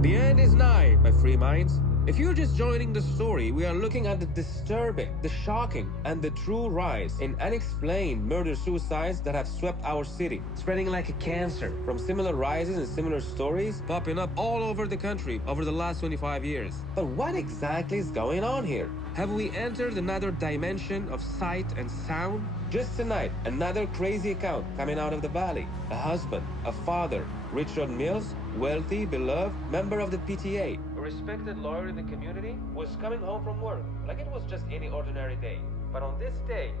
The end is nigh, my free minds. If you're just joining the story, we are looking at the disturbing, the shocking, and the true rise in unexplained murder-suicides that have swept our city, spreading like a cancer from similar rises and similar stories popping up all over the country over the last 25 years. But what exactly is going on here? Have we entered another dimension of sight and sound? Just tonight, another crazy account coming out of the valley. A husband, a father, Richard Mills, wealthy, beloved, member of the PTA, a respected lawyer in the community, was coming home from work like it was just any ordinary day. But on this day,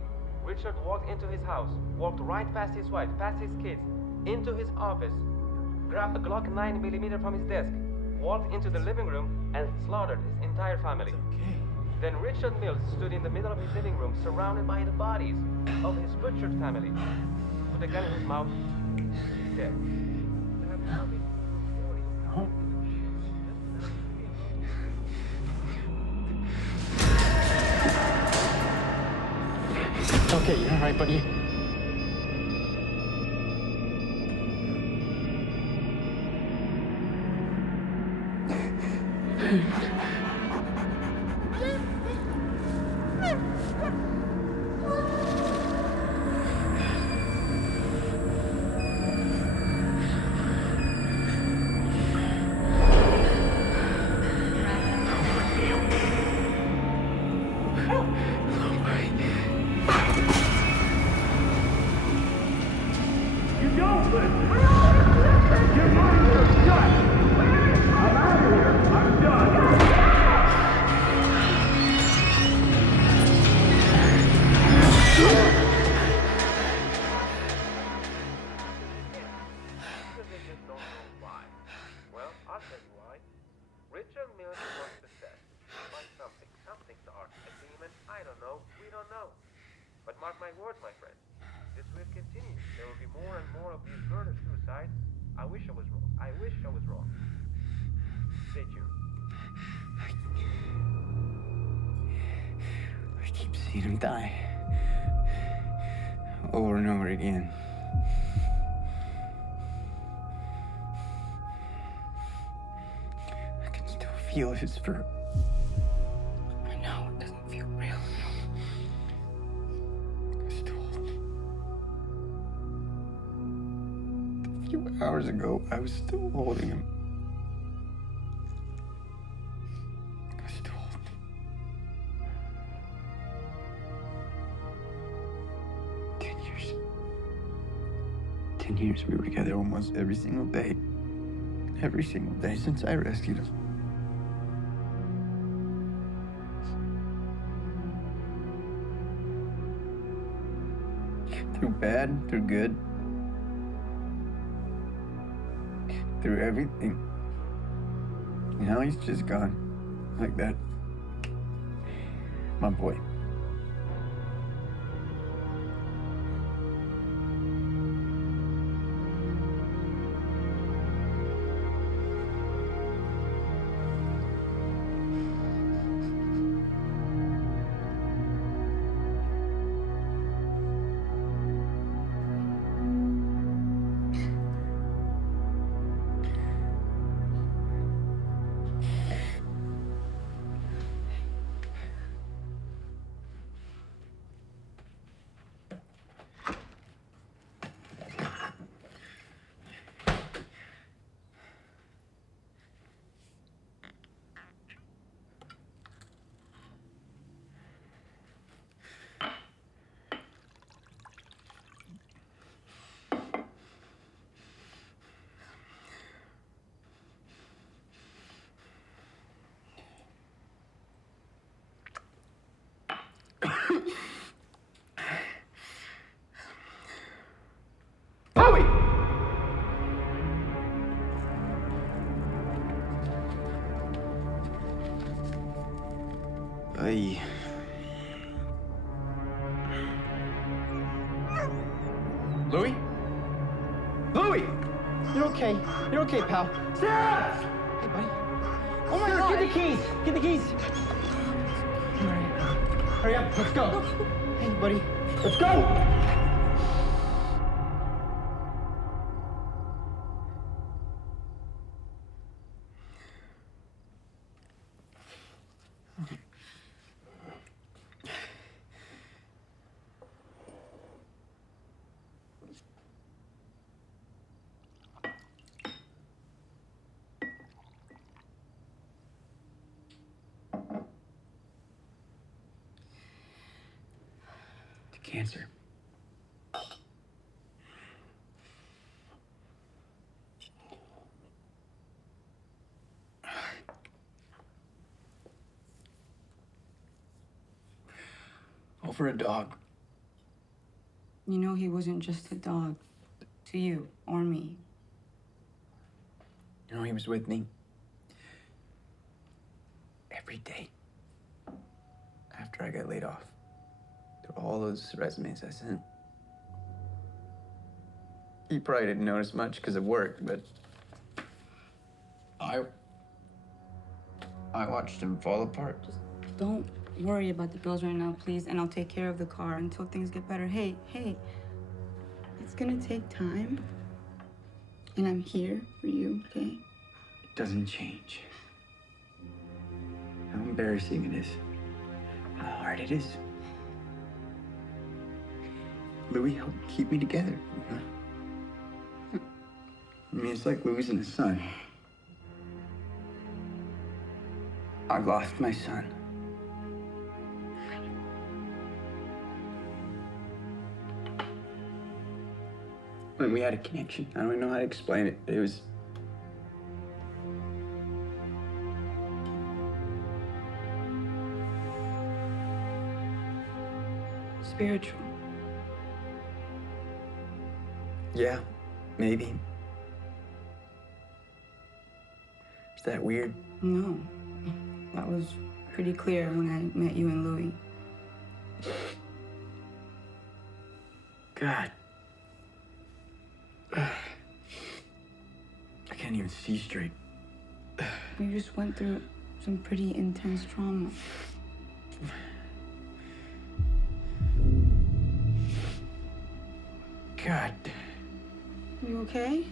Richard walked into his house, walked right past his wife, past his kids, into his office, grabbed a Glock 9mm from his desk, walked into the living room, and slaughtered his entire family. Then Richard Mills stood in the middle of his living room, surrounded by the bodies of his butchered family. With a gun in his mouth, he's dead. Okay, you're all right, buddy. I keep seeing him die. Over and over again. I can still feel his fur. I know it doesn't feel real. A few hours ago, I was still holding him. I still hold him. 10 years. 10 years we were together almost every single day. Every single day since I rescued him. Through bad, through good. Through everything. Now he's just gone. Like that. My boy. Ay. Louis? Louis! You're okay. You're okay, pal. Sarah! Hey, buddy. Oh my God, get the keys! Get the keys! All right. Hurry up, let's go! Hey, buddy. Let's go! To cancer. All for a dog. You know he wasn't just a dog to you or me. You know, he was with me every day after I got laid off. Through all those resumes I sent. He probably didn't notice much because of work, but I watched him fall apart. Just don't worry about the bills right now, please, and I'll take care of the car until things get better. Hey, it's gonna take time, and I'm here for you, okay? It doesn't change how embarrassing it is, how hard it is. Louis helped keep me together. You know? I mean, it's like losing a son. I lost my son. When we had a connection, I don't even know how to explain it. It was spiritual. yeah, maybe. Is that weird? No, that was pretty clear when I met you and Louis. God. I can't even see straight. You just went through some pretty intense trauma. God. You okay?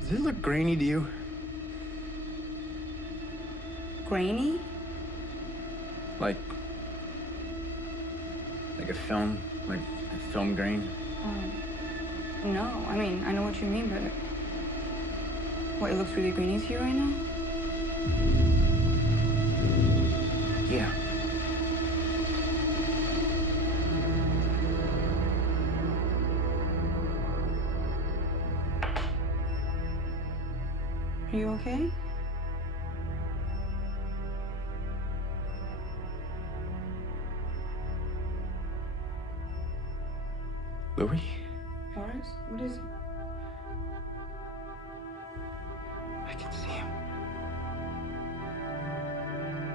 Does this look grainy to you? Grainy? Like a film? Like a film grain? No. I mean, I know what you mean, but what, it looks really grainy to you right now? Yeah. Are you okay? Louis? Horace? What is it? I can see him.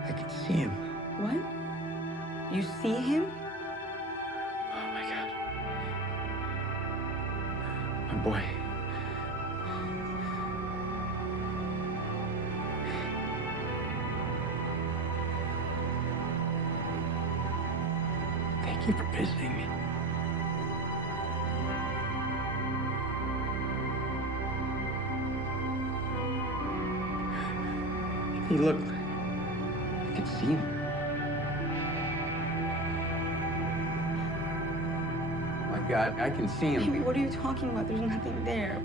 I can see him. What? You see him? Oh my God. My boy. Thank you for visiting me. Hey, look. I can see him. Oh my God, I can see him. Baby, what are you talking about? There's nothing there.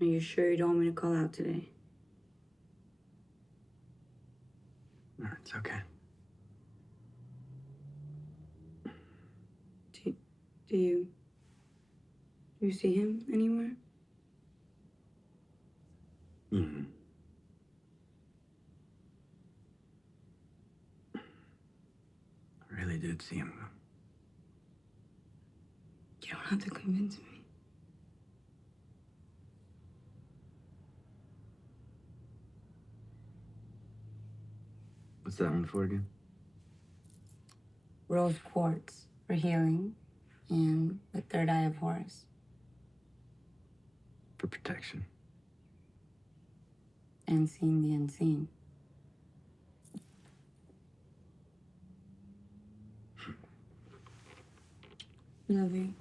Are you sure you don't want me to call out today? No, it's okay. Do you see him anywhere? Mm-hmm. I really did see him. You don't have to convince me. What's that one for again? Rose quartz for healing, and the third eye of Horus. For protection. And seeing the unseen. Love you.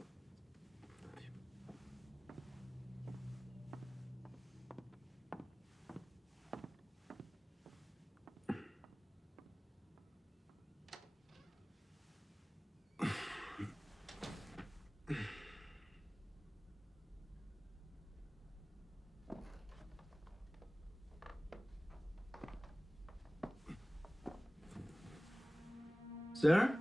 Sarah?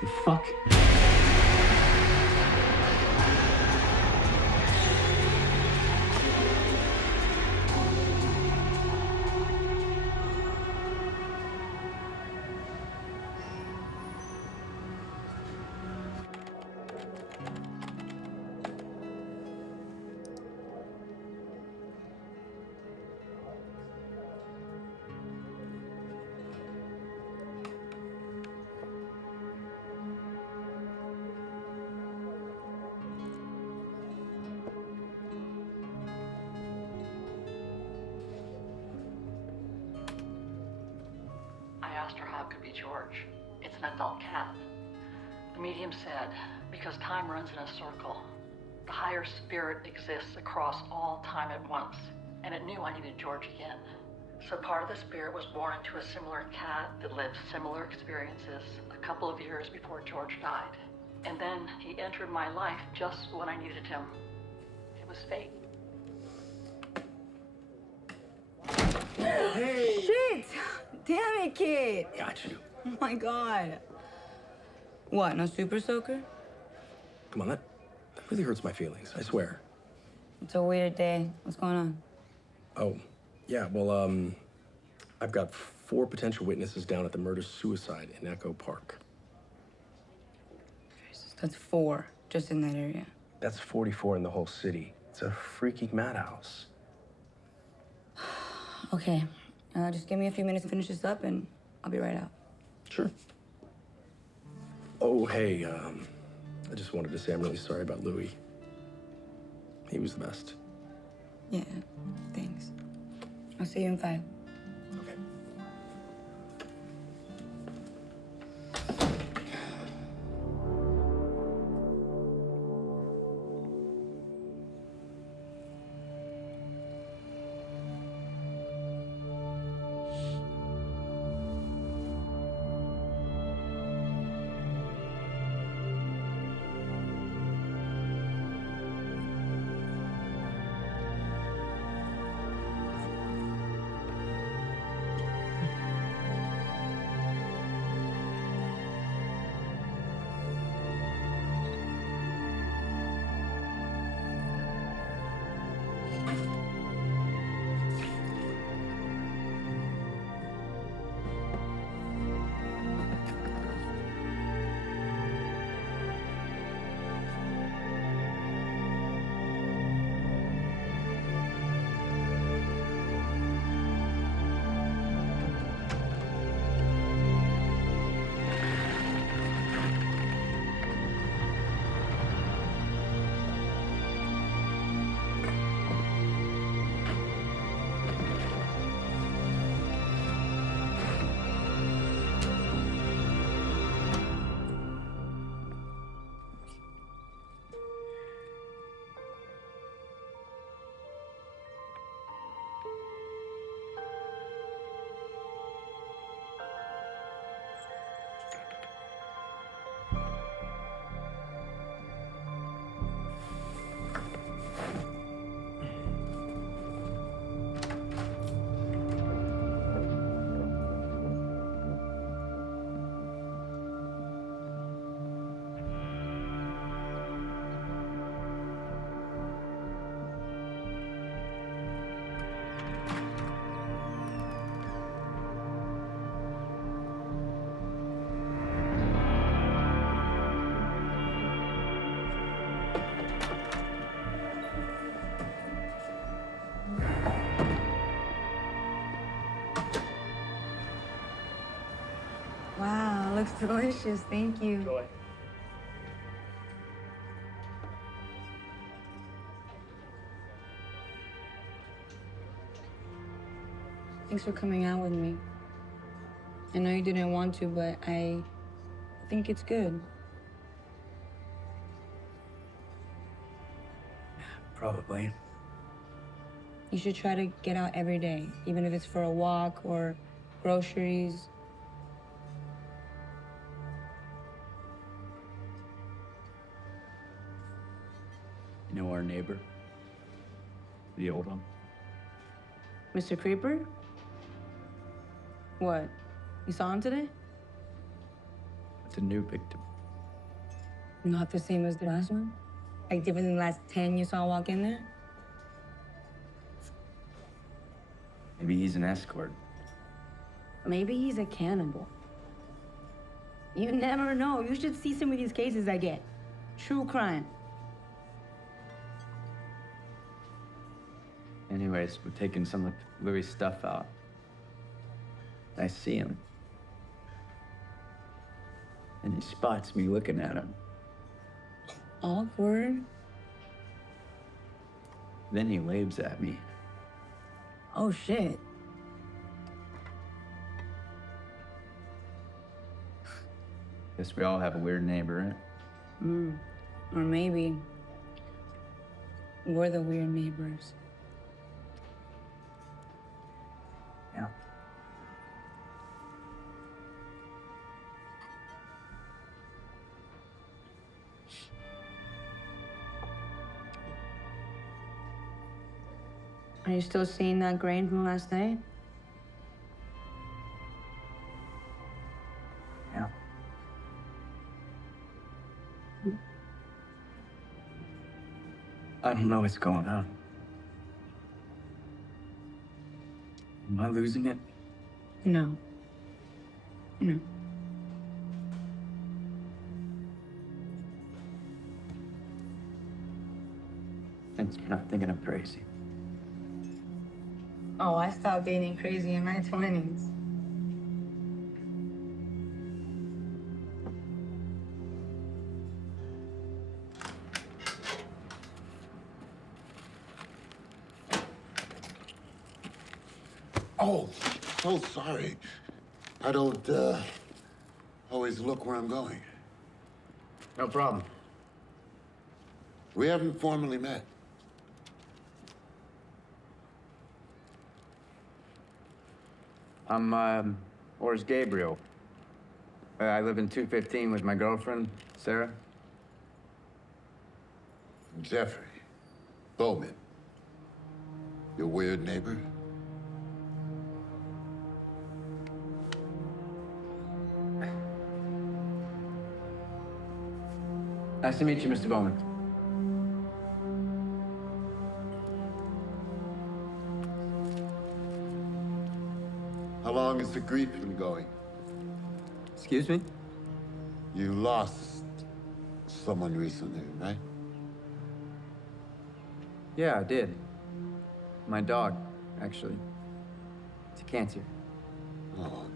The fuck? I asked her how it could be George. It's an adult cat. The medium said, because time runs in a circle, the higher spirit exists across all time at once, and it knew I needed George again. So part of the spirit was born into a similar cat that lived similar experiences a couple of years before George died. And then he entered my life just when I needed him. It was fate. Shit! Damn it, kid! Got you. Oh my god. What, no super soaker? Come on, that really hurts my feelings, I swear. It's a weird day. What's going on? Oh, yeah, well, I've got 4 potential witnesses down at the murder-suicide in Echo Park. Jesus, that's 4, just in that area. That's 44 in the whole city. It's a freaking madhouse. Okay, just give me a few minutes to finish this up, and I'll be right out. Sure. Oh, hey, I just wanted to say I'm really sorry about Louis. He was the best. Yeah, thanks. I'll see you in 5. Okay. Wow, looks delicious. Thank you. Enjoy. Thanks for coming out with me. I know you didn't want to, but I think it's good. Probably. You should try to get out every day, even if it's for a walk or groceries. You know our neighbor? The old one? Mr. Creeper? What? You saw him today? It's a new victim. Not the same as the last one? Like different than the last 10 you saw walk in there? Maybe he's an escort. Maybe he's a cannibal. You never know. You should see some of these cases I get. True crime. Anyways, we're taking some of Louis' stuff out. I see him. And he spots me looking at him. Awkward. Then he waves at me. Oh, shit. Guess we all have a weird neighbor, right? Or maybe we're the weird neighbors. Yeah. Are you still seeing that grain from last night? Yeah. I don't know what's going on. Am I losing it? No. No. And you're not thinking I'm crazy. Oh, I stopped dating crazy in my 20s. Oh, so sorry. I don't always look where I'm going. No problem. We haven't formally met. I'm, Oris Gabriel. I live in 215 with my girlfriend, Sarah. Jeffrey Bowman. Your weird neighbor? Nice to meet you, Mr. Bowman. How long has the grief been going? Excuse me? You lost someone recently, right? Yeah, I did. My dog, actually. It's cancer. Oh,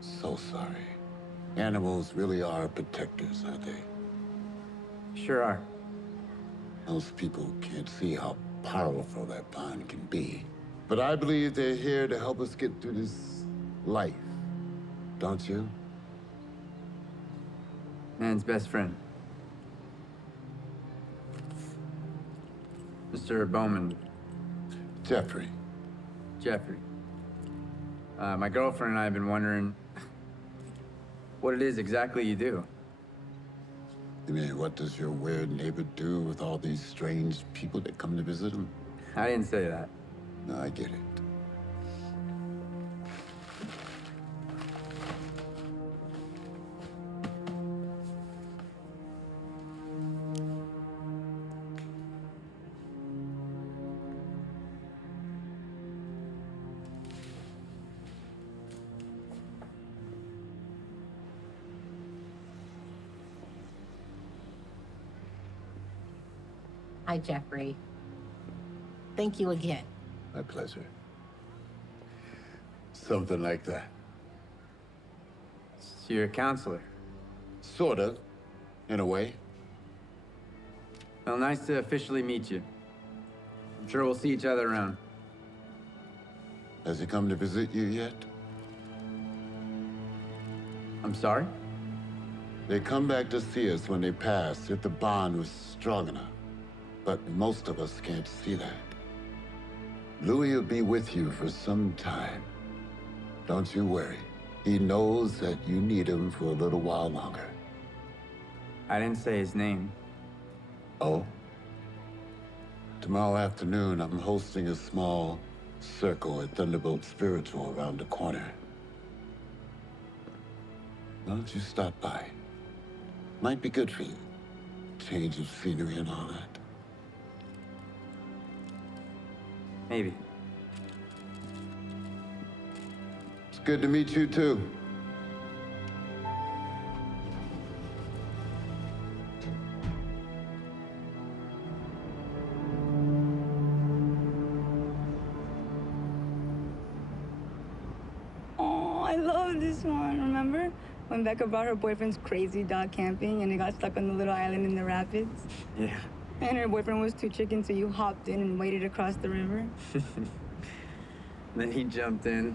so sorry. Animals really are protectors, aren't they? Sure are. Most people can't see how powerful that bond can be. But I believe they're here to help us get through this life. Don't you? Man's best friend. Mr. Bowman, Jeffrey. Jeffrey. My girlfriend and I have been wondering what it is exactly you do. You mean, what does your weird neighbor do with all these strange people that come to visit him? I didn't say that. No, I get it. Hi, Jeffrey. Thank you again. My pleasure. Something like that. So you're a counselor? Sort of, in a way. Well, nice to officially meet you. I'm sure we'll see each other around. Has he come to visit you yet? I'm sorry? They come back to see us when they pass if the bond was strong enough. But most of us can't see that. Louis will be with you for some time. Don't you worry. He knows that you need him for a little while longer. I didn't say his name. Oh? Tomorrow afternoon, I'm hosting a small circle at Thunderbolt Spiritual around the corner. Why don't you stop by? Might be good for you. Change of scenery and all that. Maybe. It's good to meet you, too. Oh, I love this one. Remember when Becca brought her boyfriend's crazy dog camping and it got stuck on the little island in the rapids? Yeah. And her boyfriend was too chicken, so you hopped in and waded across the river? Then he jumped in,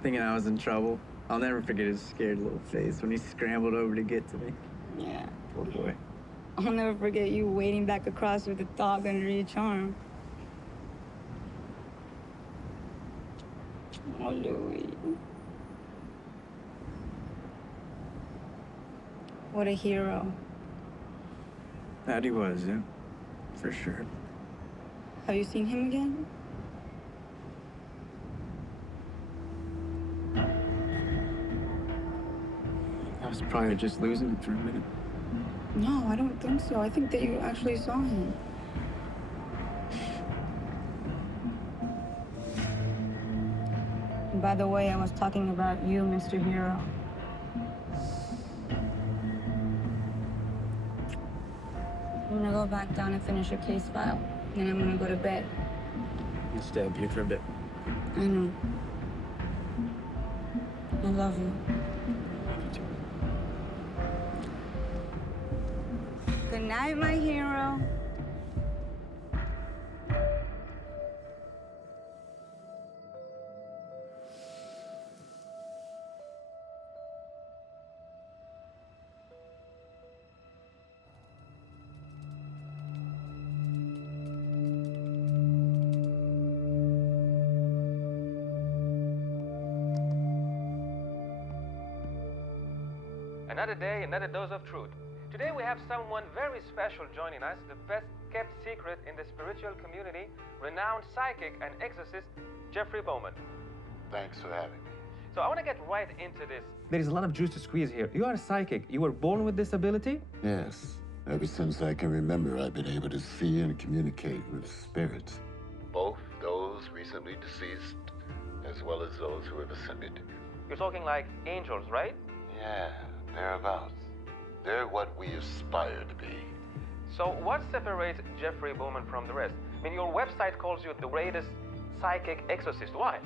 thinking I was in trouble. I'll never forget his scared little face when he scrambled over to get to me. Yeah. Poor boy. I'll never forget you wading back across with the dog under each arm. Oh, Louis. What a hero. That he was, yeah. For sure. Have you seen him again? I was probably just losing it for a minute. No, I don't think so. I think that you actually saw him. And by the way, I was talking about you, Mr. Hero. I'm gonna go back down and finish your case file. Then I'm gonna go to bed. I'll stay up here for a bit. I know. I love you. Good night, my hero. Another day, another dose of truth. Today we have someone very special joining us, the best kept secret in the spiritual community, renowned psychic and exorcist, Jeffrey Bowman. Thanks for having me. So I want to get right into this. There is a lot of juice to squeeze here. You are a psychic. You were born with this ability? Yes. Ever since I can remember, I've been able to see and communicate with spirits. Both those recently deceased, as well as those who have ascended. You're talking like angels, right? Yeah, thereabouts. They're what we aspire to be. So what separates Jeffrey Bowman from the rest? I mean, your website calls you the greatest psychic exorcist. Why?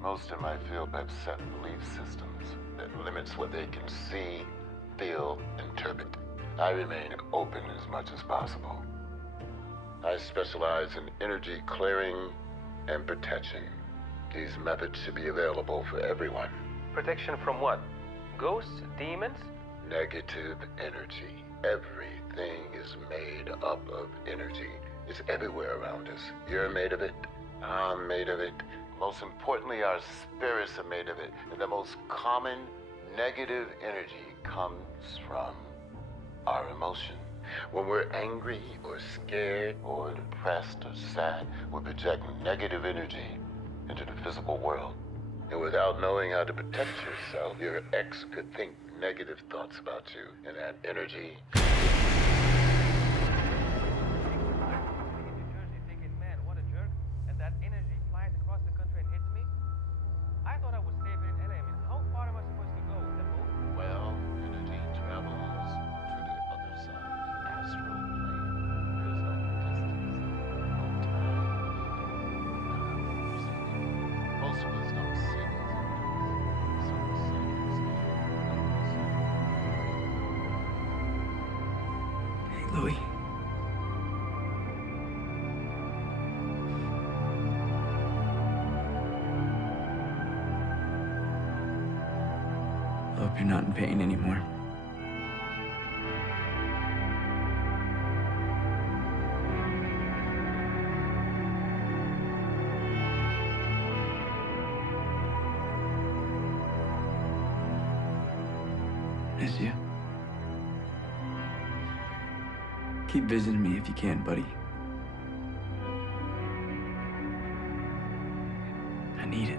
Most in my field have set belief systems that limits what they can see, feel, interpret. I remain open as much as possible. I specialize in energy clearing and protection. These methods should be available for everyone. Protection from what? Ghosts? Demons? Negative energy. Everything is made up of energy. It's everywhere around us. You're made of it. I'm made of it. Most importantly, our spirits are made of it. And the most common negative energy comes from our emotion. When we're angry or scared or depressed or sad, we project negative energy into the physical world. And without knowing how to protect yourself, your ex could think negative thoughts about you, and that energy. New Jersey thinking, man, what a jerk, and that energy flies across the country and hits me. I thought I was safe in LA. I mean, how far am I supposed to go? The moon? Well, energy travels to the other side, astral plane. There's no distance, no time, no hours. Most of us don't see these energies, so the psychics know. Louis. I hope you're not in pain anymore. Miss you. Keep visiting me if you can, buddy. I need it.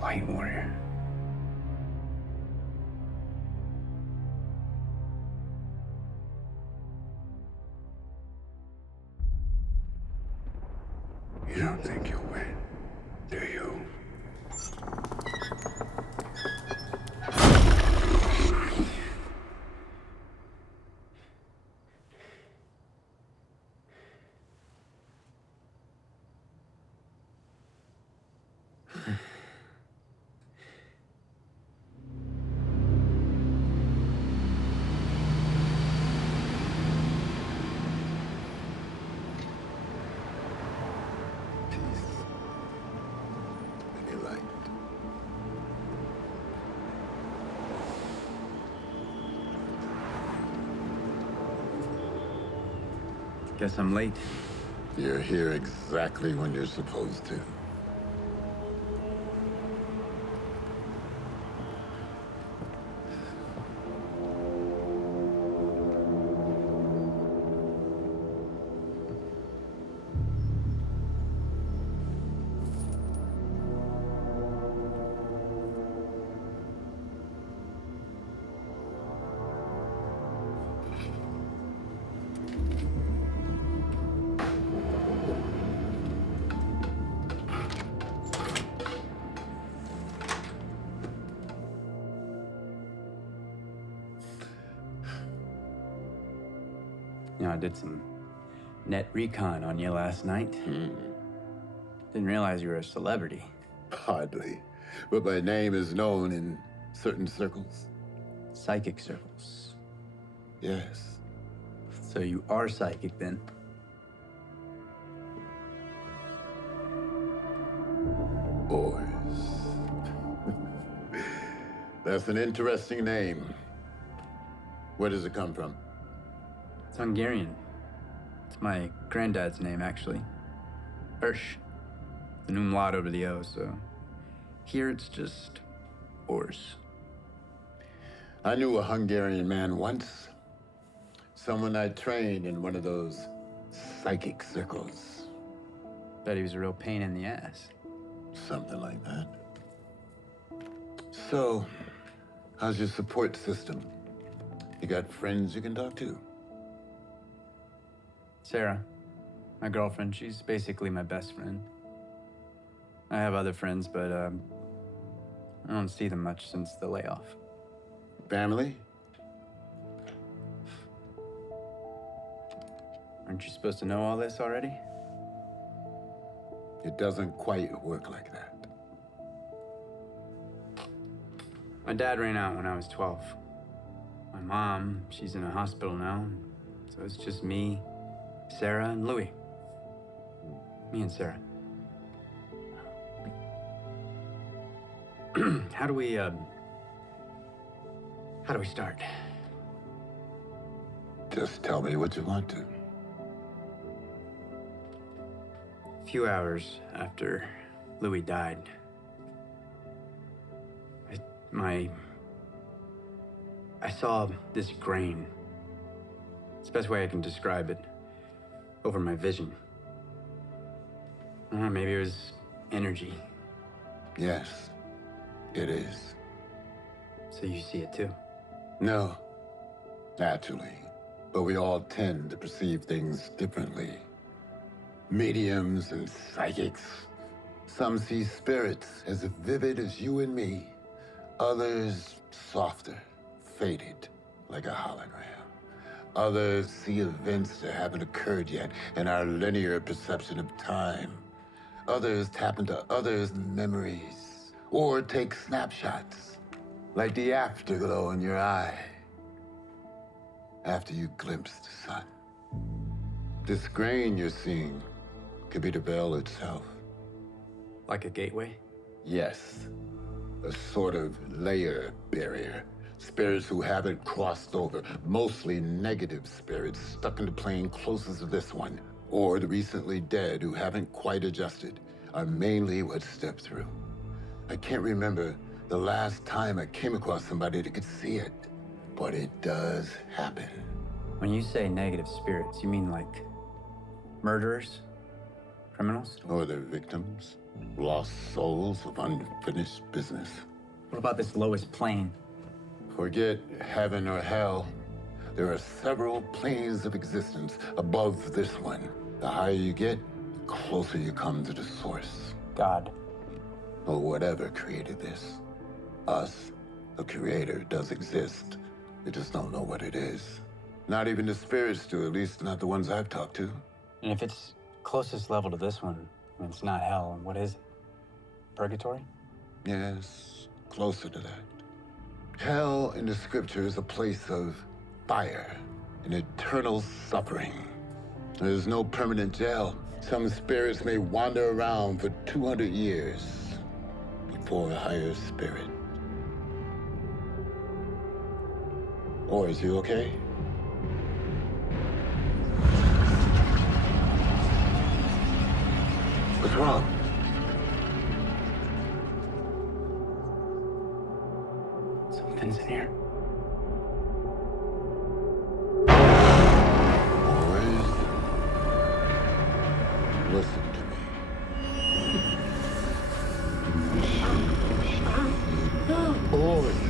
White Warrior. You don't think you'll win, do you? Guess I'm late. You're here exactly when you're supposed to. You know, I did some net recon on you last night. Didn't realize you were a celebrity. Hardly. But my name is known in certain circles. Psychic circles. Yes. So you are psychic then? Boys. That's an interesting name. Where does it come from? It's Hungarian. It's my granddad's name, actually. Ursh. The umlaut over the O, so here it's just Ors. I knew a Hungarian man once. Someone I trained in one of those psychic circles. Bet he was a real pain in the ass. Something like that. So, how's your support system? You got friends you can talk to? Sarah, my girlfriend, she's basically my best friend. I have other friends, but I don't see them much since the layoff. Family? Aren't you supposed to know all this already? It doesn't quite work like that. My dad ran out when I was 12. My mom, she's in a hospital now, so it's just me, Sarah, and Louis. Me and Sarah. How do we start? Just tell me what you want to. A few hours after Louis died, I saw this grain. It's the best way I can describe it. Over my vision. Maybe it was energy. Yes, it is. So you see it too? No, naturally. But we all tend to perceive things differently. Mediums and psychics. Some see spirits as vivid as you and me. Others softer, faded, like a hologram. Others see events that haven't occurred yet in our linear perception of time. Others tap into others' memories, or take snapshots, like the afterglow in your eye, after you glimpse the sun. This grain you're seeing could be the veil itself. Like a gateway? Yes, a sort of layer barrier. Spirits who haven't crossed over, mostly negative spirits stuck in the plane closest to this one, or the recently dead who haven't quite adjusted, are mainly what step through. I can't remember the last time I came across somebody that could see it, but it does happen. When you say negative spirits, you mean like murderers? Criminals? Or their victims, lost souls of unfinished business. What about this lowest plane? Forget heaven or hell. There are several planes of existence above this one. The higher you get, the closer you come to the source. God. Or whatever created this. Us, a creator, does exist. We just don't know what it is. Not even the spirits do, at least not the ones I've talked to. And if it's closest level to this one, I mean, it's not hell, what is it? Purgatory? Yes, closer to that. Hell in the scripture is a place of fire and eternal suffering. There's no permanent jail. Some spirits may wander around for 200 years before a higher spirit. Or is you okay? What's wrong? Something's in here. Boys, listen to me. Boys.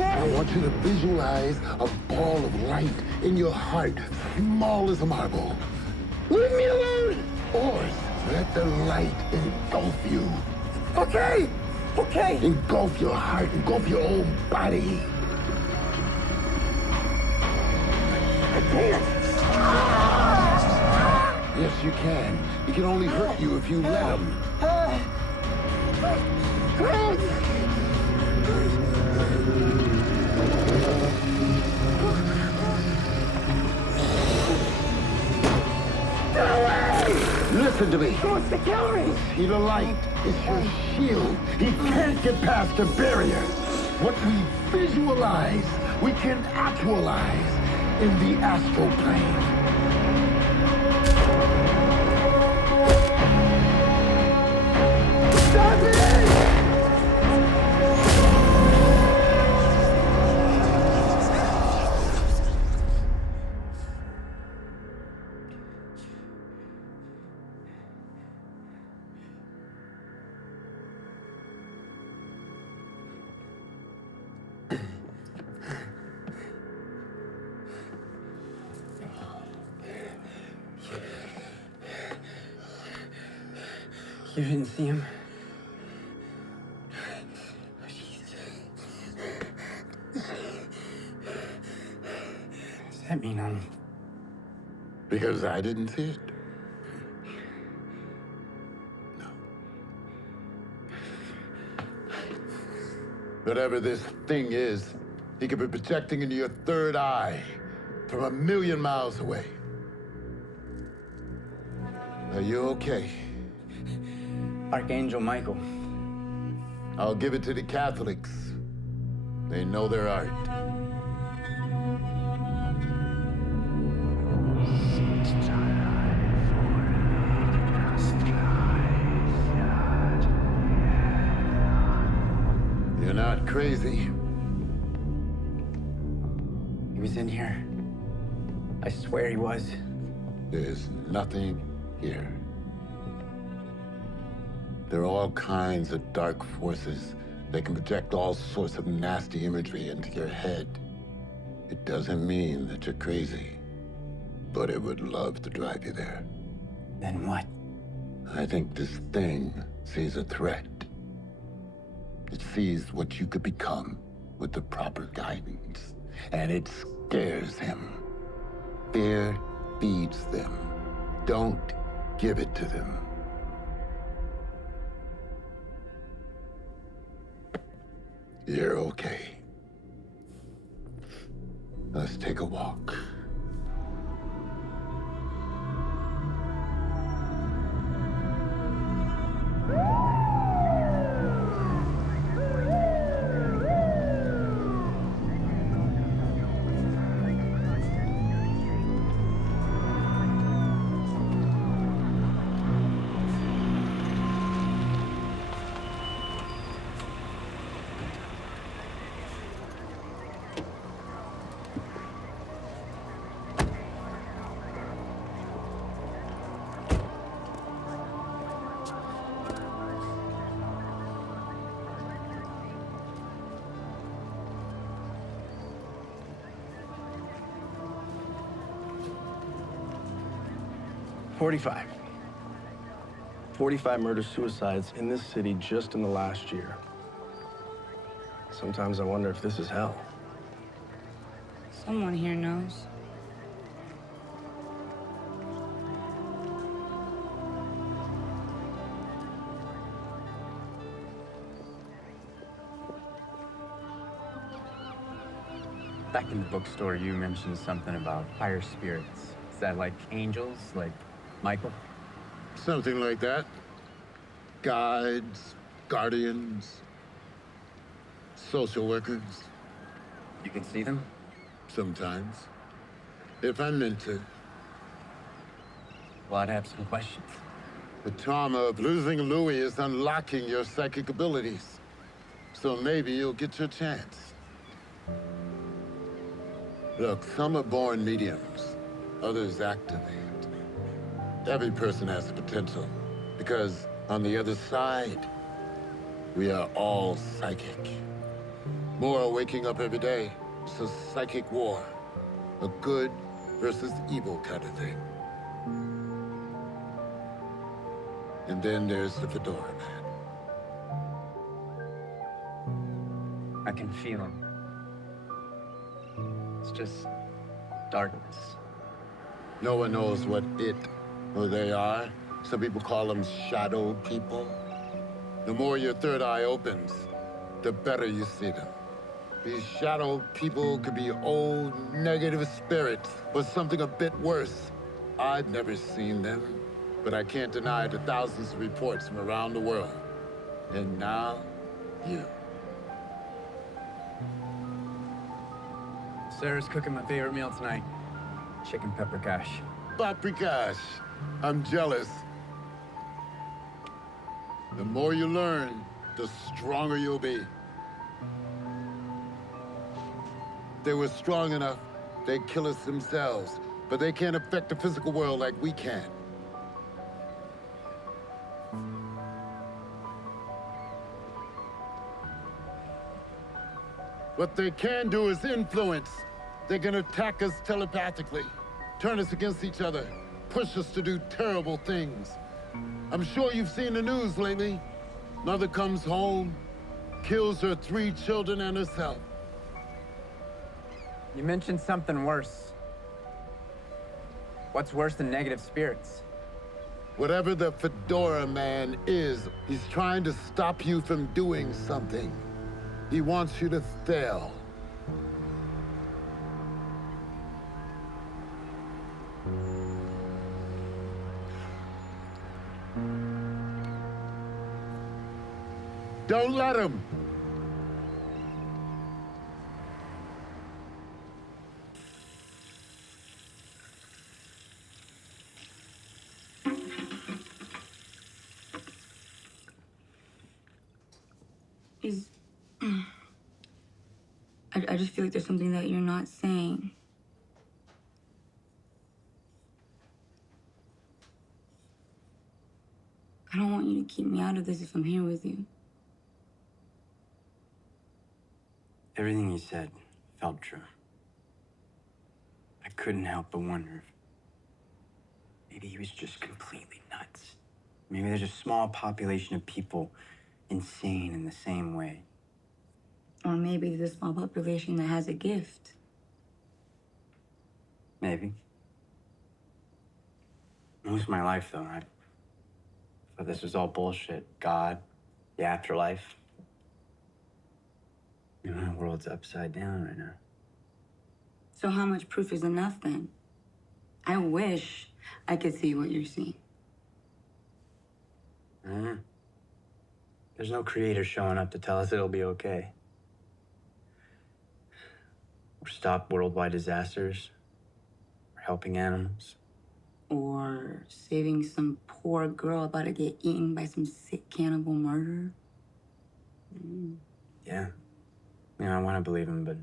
I want you to visualize a ball of light in your heart, small as a marble. Leave me alone! Or let the light engulf you. Okay! Okay! Engulf your heart, engulf your whole body. I can't! Yes, you can. He can only hurt you if you let him. Listen to me. He wants to kill me! See the light? It's your shield. He can't get past the barrier. What we visualize, we can actualize in the astral plane. Stop it! You didn't see him? Does that mean I'm... Because I didn't see it? No. Whatever this thing is, he could be projecting into your third eye from 1,000,000 miles away. Are you okay? Archangel Michael. I'll give it to the Catholics. They know their art. You're not crazy. He was in here. I swear he was. There's nothing here. There are all kinds of dark forces that can project all sorts of nasty imagery into your head. It doesn't mean that you're crazy, but it would love to drive you there. Then what? I think this thing sees a threat. It sees what you could become with the proper guidance, and it scares him. Fear feeds them. Don't give it to them. You're okay. Let's take a walk. $45. 45 murder-suicides in this city just in the last year. Sometimes I wonder if this is hell. Someone here knows. Back in the bookstore, you mentioned something about higher spirits. Is that like angels, like Michael? Something like that. Guides, guardians, social workers. You can see them? Sometimes. If I'm meant to. Well, I'd have some questions. The trauma of losing Louis is unlocking your psychic abilities. So maybe you'll get your chance. Look, some are born mediums, others activate. Every person has the potential, because on the other side, we are all psychic. More are waking up every day. It's a psychic war, a good versus evil kind of thing. And then there's the Fedora Man. I can feel them. It's just darkness. No one knows what it or they are. Some people call them shadow people. The more your third eye opens, the better you see them. These shadow people could be old, negative spirits, or something a bit worse. I've never seen them, but I can't deny the thousands of reports from around the world. And now, you. Sarah's cooking my favorite meal tonight. Chicken pepper cash. Paprikash, I'm jealous. The more you learn, the stronger you'll be. If they were strong enough, they'd kill us themselves, but they can't affect the physical world like we can. What they can do is influence. They can attack us telepathically, turn us against each other, push us to do terrible things. I'm sure you've seen the news lately. Mother comes home, kills her 3 children and herself. You mentioned something worse. What's worse than negative spirits? Whatever the Fedora Man is, he's trying to stop you from doing something. He wants you to fail. Don't let him! Is... I just feel like there's something that you're not saying. I don't want you to keep me out of this if I'm here with you. Everything he said felt true. I couldn't help but wonder if maybe he was just completely nuts. Maybe there's a small population of people insane in the same way. Or maybe there's a small population that has a gift. Maybe. Most of my life, though, I thought this was all bullshit. God, the afterlife. You know, my world's upside down right now. So how much proof is enough then? I wish I could see what you're seeing. There's no creator showing up to tell us it'll be okay. Or stop worldwide disasters. Or helping animals. Or saving some poor girl about to get eaten by some sick cannibal murderer. Yeah. You know, I want to believe him, but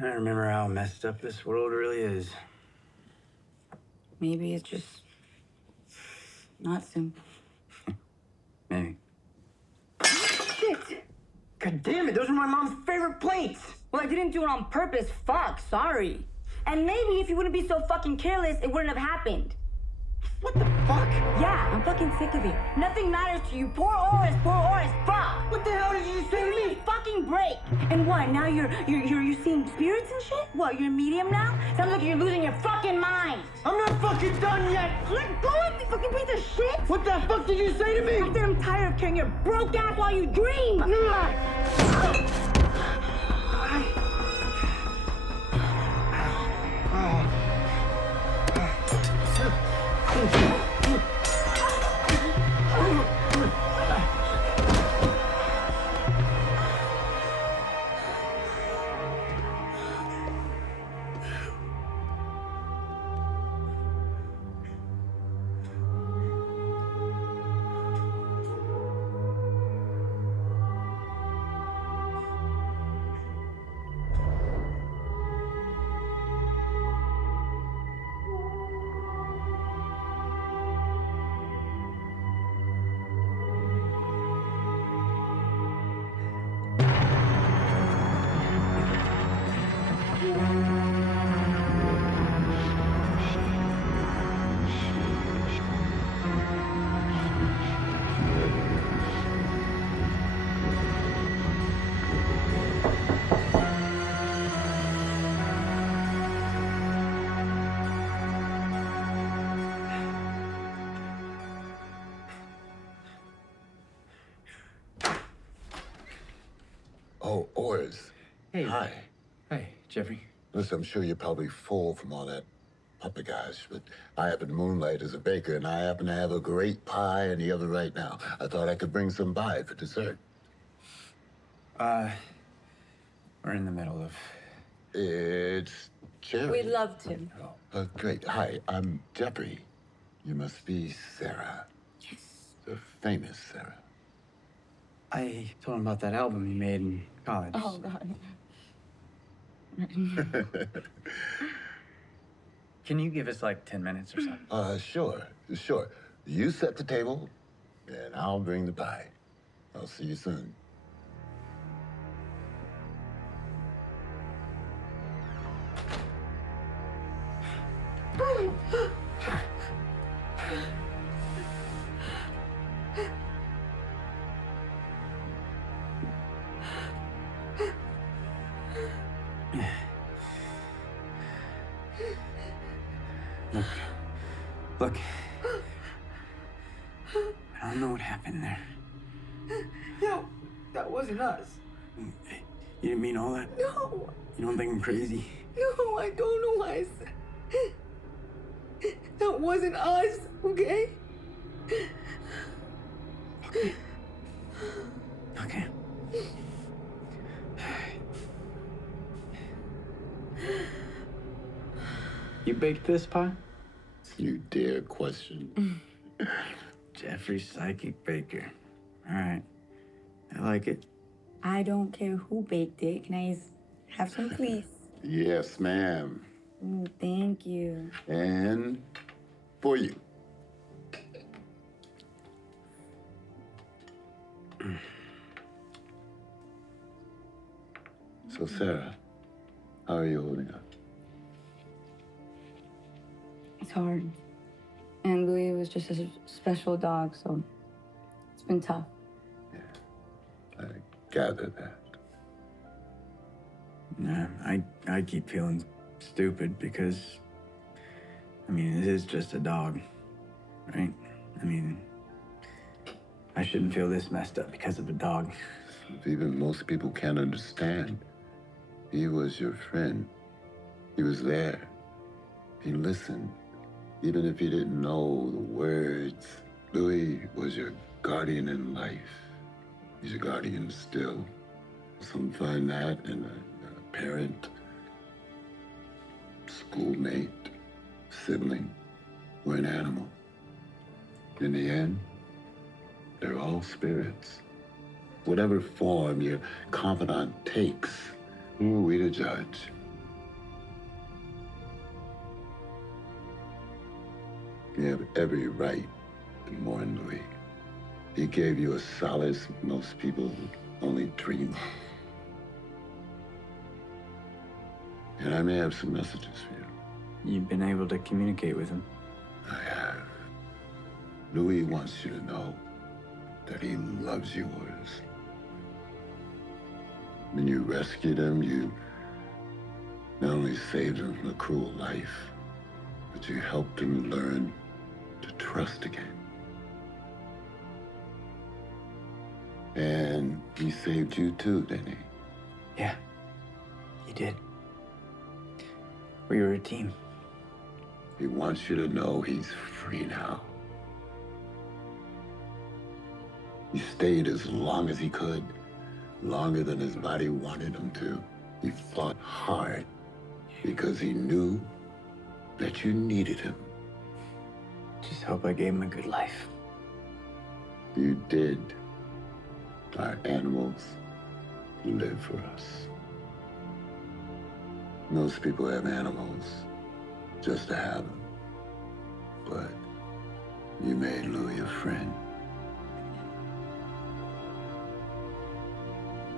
I remember how messed up this world really is. Maybe it's just not simple. Maybe. Shit! God damn it, those are my mom's favorite plates! Well, I didn't do it on purpose. Fuck, sorry. And maybe if you wouldn't be so fucking careless, it wouldn't have happened. What the fuck? Yeah, I'm fucking sick of it. Nothing matters to you. Poor Oris, fuck! What the hell did you just say to me? Fucking break! And what, now you're seeing spirits and shit? What, you're a medium now? Sounds like you're losing your fucking mind! I'm not fucking done yet! Let go of me, fucking piece of shit! What the fuck did you say to me? I said I'm tired of carrying your broke ass while you dream! Oh, Oris. Hey. Hi. Hey, Jeffrey. Listen, I'm sure you're probably full from all that papagage, but I happen to moonlight as a baker, and I happen to have a great pie in the oven right now. I thought I could bring some by for dessert. We're in the middle of... It's cherry. We'd love to. Oh, great. Hi, I'm Jeffrey. You must be Sarah. Yes. The famous Sarah. I told him about that album you made in college. Oh, God. Can you give us like 10 minutes or something? Sure. You set the table, and I'll bring the pie. I'll see you soon. Look. I don't know what happened there. No, that wasn't us. You didn't mean all that? No. You don't think I'm crazy? No, I don't know why I said. That wasn't us, okay? Okay. You baked this pie? You dare question. Jeffrey Psychic Baker. All right. I like it. I don't care who baked it. Can I have some, please? Yes, ma'am. Ooh, thank you. And for you. So, Sarah, how are you holding up? It's hard. And Louis was just a special dog, so it's been tough. I gather that. Yeah, I keep feeling stupid because, I mean, it is just a dog, right? I mean, I shouldn't feel this messed up because of a dog. Even most people can't understand. He was your friend. He was there. He listened. Even if he didn't know the words, Louis was your guardian in life. He's your guardian still. Some find that in a parent, schoolmate, sibling, or an animal. In the end, they're all spirits. Whatever form your confidant takes, who are we to judge? You have every right to mourn Louis. He gave you a solace most people only dream of. And I may have some messages for you. You've been able to communicate with him? I have. Louis wants you to know that he loves yours. When you rescued him, you not only saved him from a cruel life, but you helped him learn to trust again. And he saved you too, didn't he? Yeah, he did. We were a team. He wants you to know he's free now. He stayed as long as he could, longer than his body wanted him to. He fought hard because he knew that you needed him. Just hope I gave him a good life. You did. Our animals live for us. Most people have animals just to have them. But you made Louis a friend.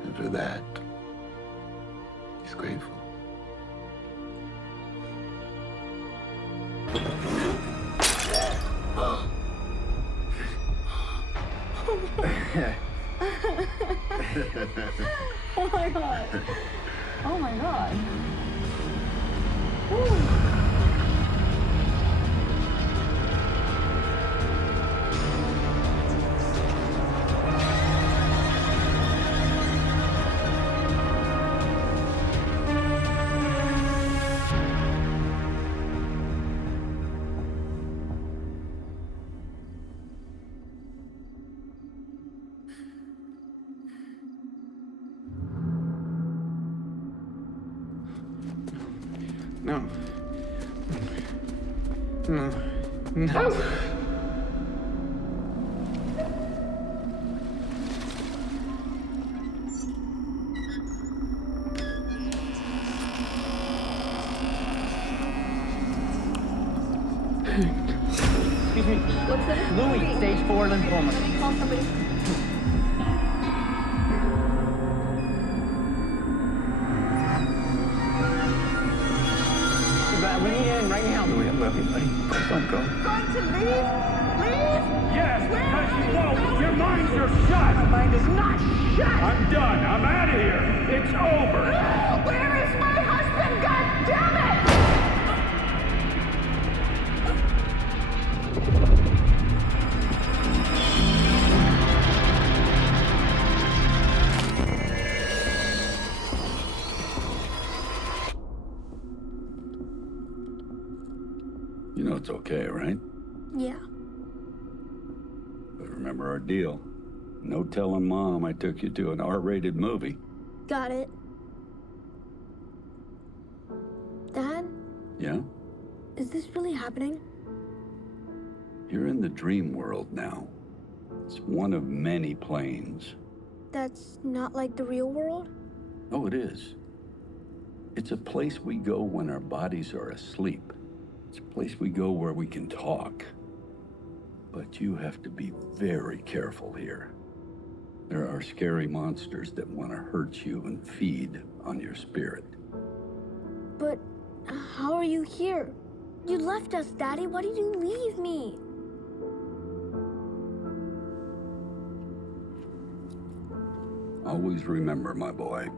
And for that, he's grateful. Oh my god. Oh my god. No. No. No. Excuse me. What's that? Louis, stage 4 lymphoma. Call somebody. We need in right now. Louis, I love you, buddy. Don't go. Going to leave? Leave? Yes, because you won't. Your minds are shut. My mind is not shut. I'm done. I'm out of here. It's over. Where is my husband? God damn it! You know it's okay, right? Yeah. But remember our deal. No telling Mom I took you to an R-rated movie. Got it. Dad, Yeah? is this really happening? You're in the dream world now. It's one of many planes. That's not like the real world? Oh, it is. It's a place we go when our bodies are asleep. It's a place we go where we can talk. But you have to be very careful here. There are scary monsters that want to hurt you and feed on your spirit. But how are you here? You left us, Daddy. Why did you leave me? Always remember, my boy,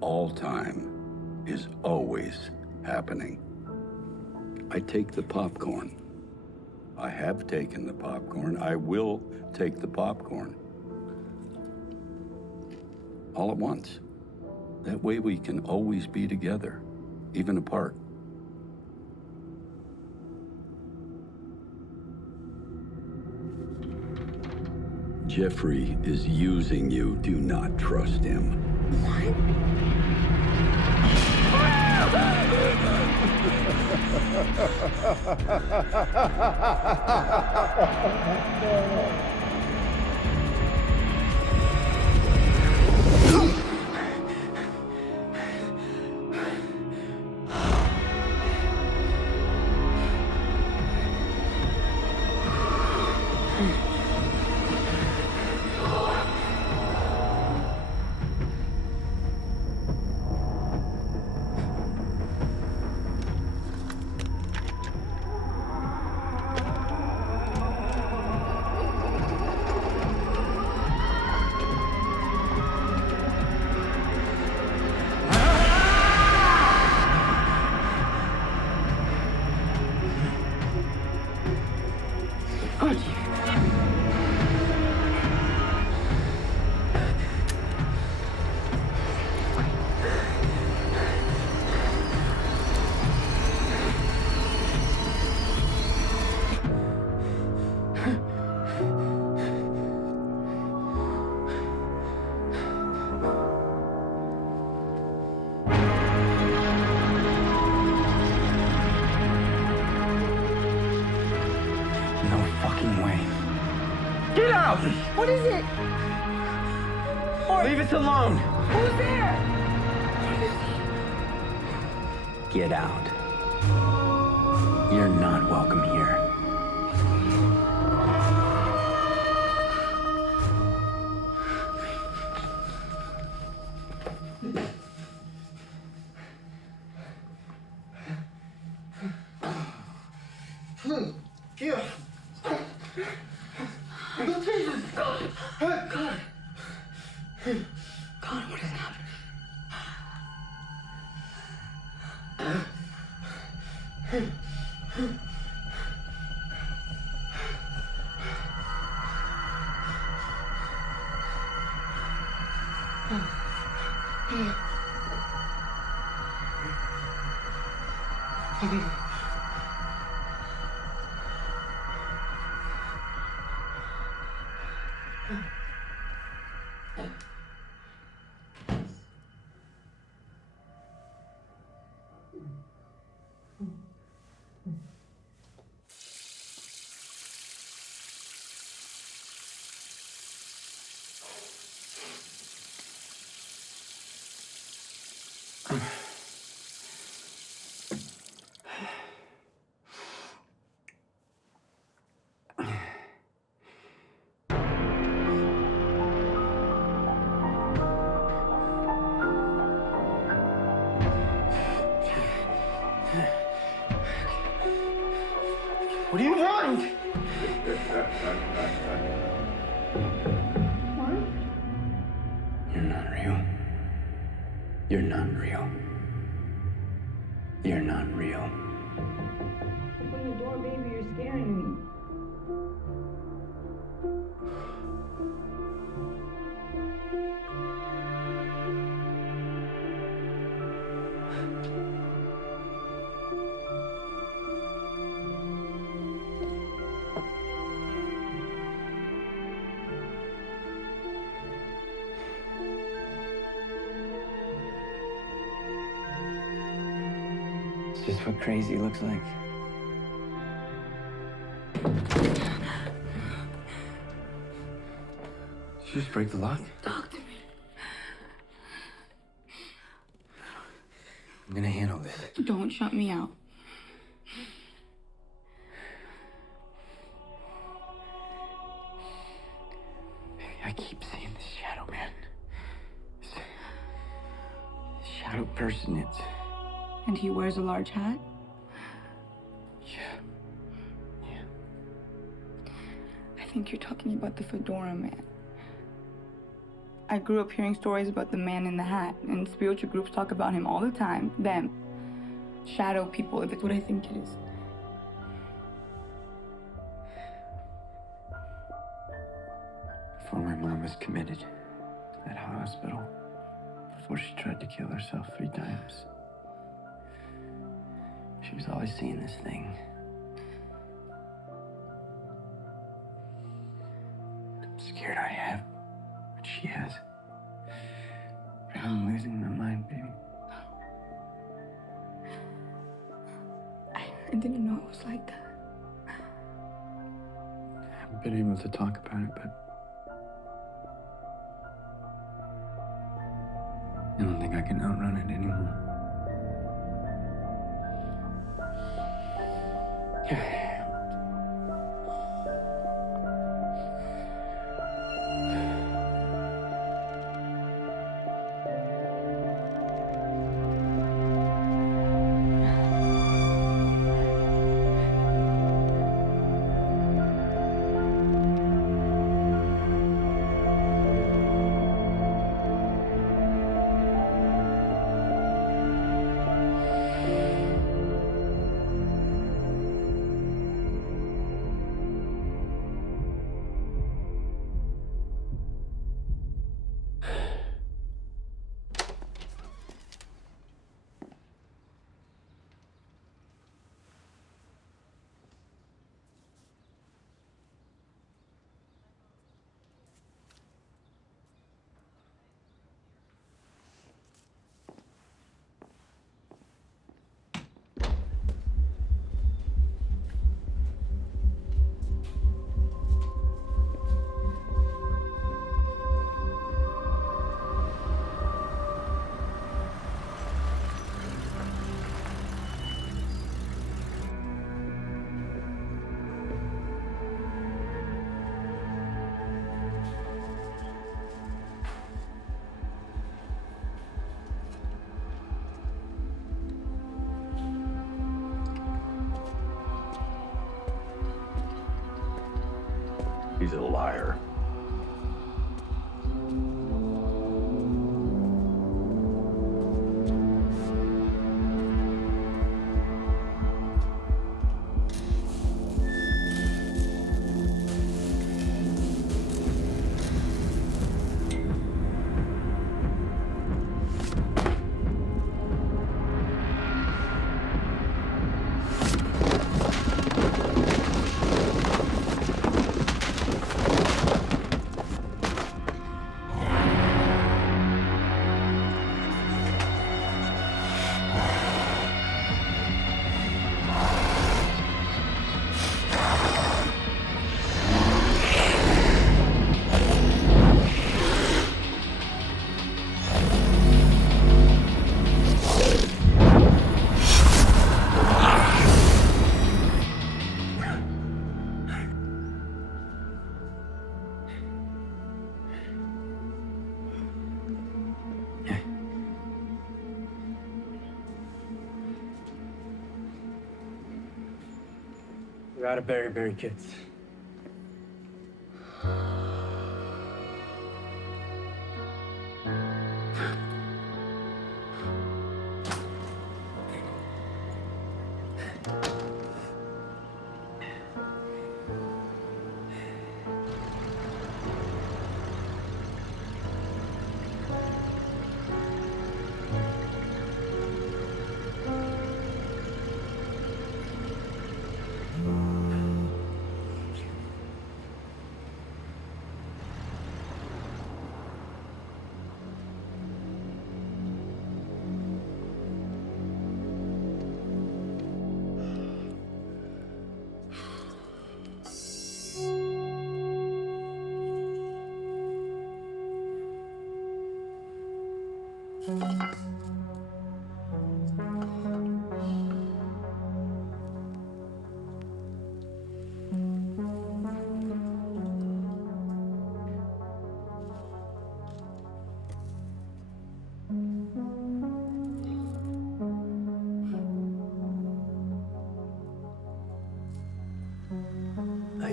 all time is always happening. I take the popcorn. I have taken the popcorn. I will take the popcorn. All at once. That way we can always be together, even apart. Jeffrey is using you. Do not trust him. Get out! What is it? Leave us alone. Who's there? Get out. You're not welcome here. Yeah. Jesus! God, what is happening? What do you want? You're not real. You're not real. You're not real. Open the door, baby. You're scaring me. It's just what crazy looks like. Did you just break the lock? Talk to me. I'm gonna handle this. Don't shut me out. Baby, I keep seeing this shadow man. This shadow person, it's... And he wears a large hat? Yeah. I think you're talking about the Fedora Man. I grew up hearing stories about the man in the hat, and spiritual groups talk about him all the time. Them. Shadow people, if it's what I think it is. Before my mom was committed to that hospital, before she tried to kill herself 3 times, she was always seeing this thing. I'm scared I have what she has. I'm losing my mind, baby. I didn't know it was like that. I haven't been able to talk about it, but I don't think I can outrun it anymore. He's a liar. We're out of berry kits.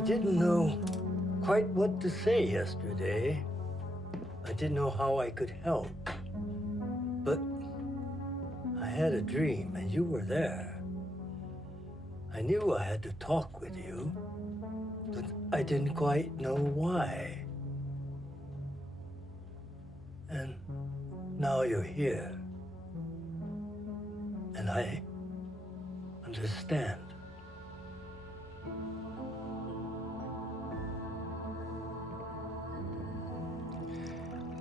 didn't know quite what to say yesterday. I didn't know how I could help. But I had a dream, and you were there. I knew I had to talk with you, but I didn't quite know why. And now you're here. And I understand.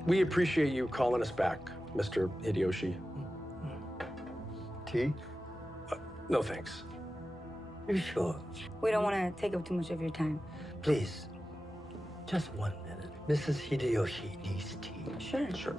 We appreciate you calling us back, Mr. Hideyoshi. Tea? No, thanks. You sure? We don't want to take up too much of your time. Please, just 1 minute. Mrs. Hideyoshi needs tea. Sure. Sure.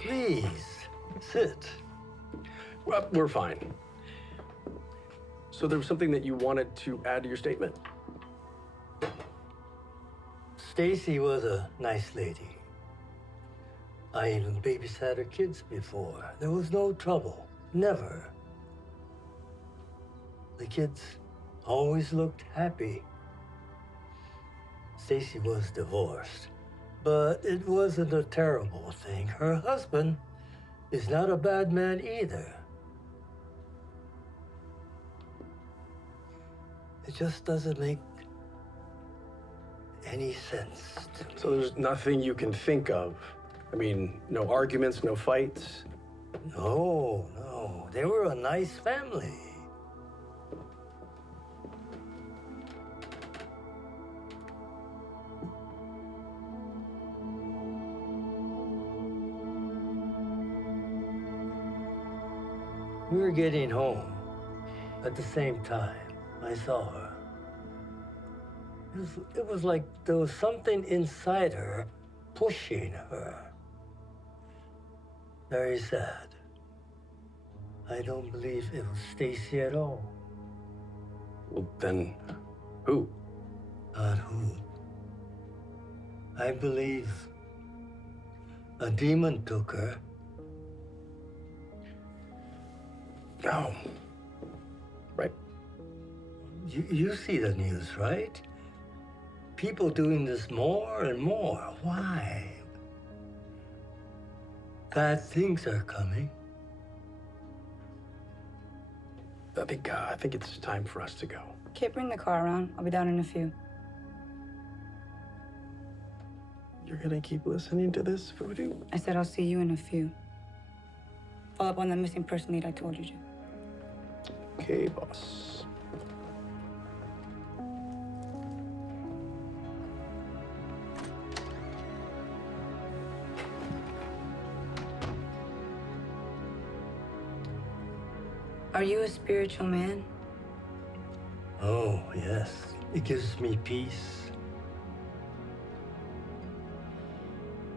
Please, sit. Well, we're fine. So there was something that you wanted to add to your statement? Stacy was a nice lady. I even babysat her kids before. There was no trouble. Never. The kids always looked happy. Stacy was divorced, but it wasn't a terrible thing. Her husband is not a bad man either. It just doesn't make any sense to me. So there's nothing you can think of? I mean, no arguments, no fights? No. They were a nice family. We were getting home. At the same time, I saw her. It was like there was something inside her pushing her. Very sad. I don't believe it was Stacy at all. Well, then, who? Not who. I believe a demon took her. Oh. Right. You see the news, right? People doing this more and more. Why? Bad things are coming. I think it's time for us to go. Kate, bring the car around. I'll be down in a few. You're gonna keep listening to this voodoo? I said I'll see you in a few. Follow up on the missing person lead I told you to. Okay, boss. Are you a spiritual man? Oh, yes. It gives me peace.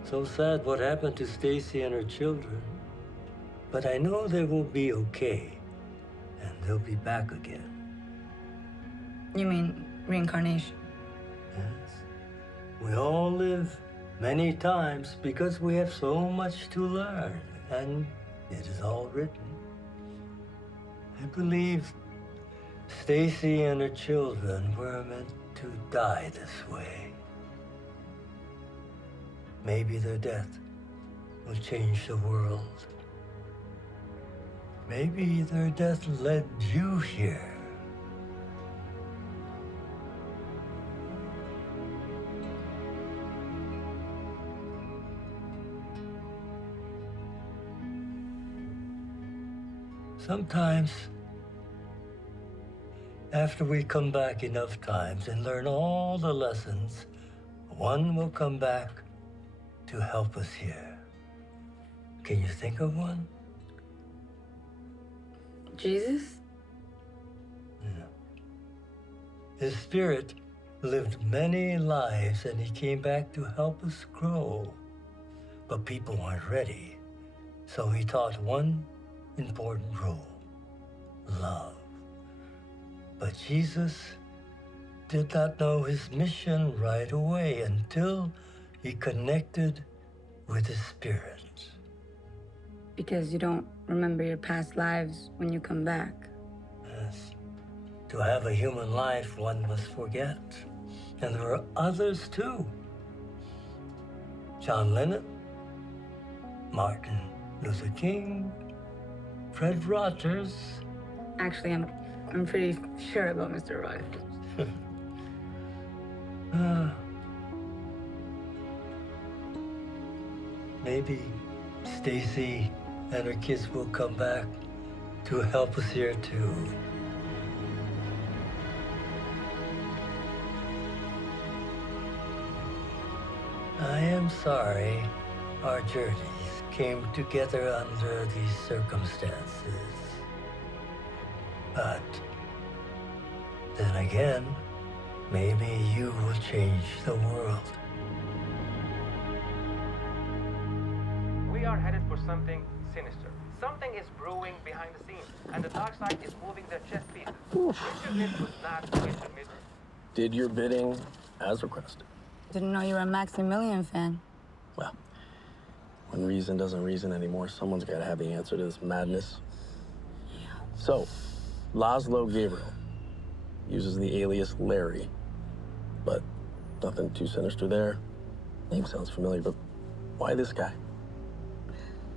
So sad what happened to Stacy and her children. But I know they will be okay. And they'll be back again. You mean reincarnation? Yes. We all live many times because we have so much to learn. And it is all written. I believe Stacy and her children were meant to die this way. Maybe their death will change the world. Maybe their death led you here. Sometimes, after we come back enough times and learn all the lessons, one will come back to help us here. Can you think of one? Jesus? No. His spirit lived many lives and he came back to help us grow. But people aren't ready. So he taught one important rule: love. But Jesus did not know his mission right away until he connected with his spirit. Because you don't remember your past lives when you come back. Yes. To have a human life, one must forget. And there are others too. John Lennon, Martin Luther King, Fred Rogers. Actually, I'm pretty sure about Mr. Rogers. Maybe Stacy and her kids will come back to help us here too. I am sorry our journeys came together under these circumstances. But then again, maybe you will change the world. We are headed for something sinister. Something is brewing behind the scenes, and the dark side is moving their chess pieces. Richard was not Richard Mid. Did your bidding as requested. Didn't know you were a Maximilian fan. Well, when reason doesn't reason anymore, someone's got to have the answer to this madness. So, Laszlo Gabriel uses the alias Larry, but nothing too sinister there. Name sounds familiar, but why this guy?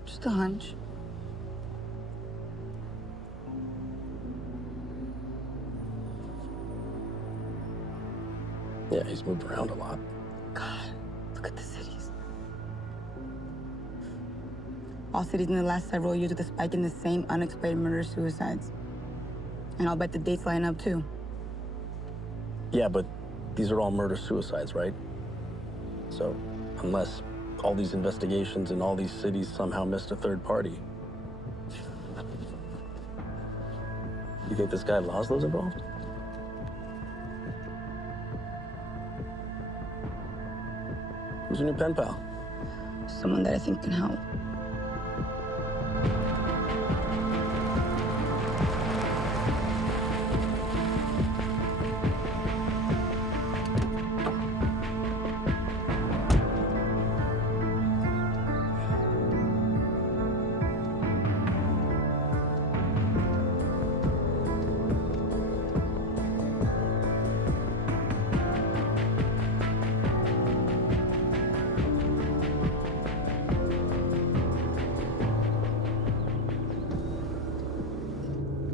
Just a hunch. Yeah, he's moved around a lot. God, look at the cities. All cities in the last several years with a spike in the same unexplained murder-suicides. And I'll bet the dates line up, too. Yeah, but these are all murder-suicides, right? So, unless all these investigations in all these cities somehow missed a third party. You think this guy Laszlo's involved? Who's your new pen pal? Someone that I think can help.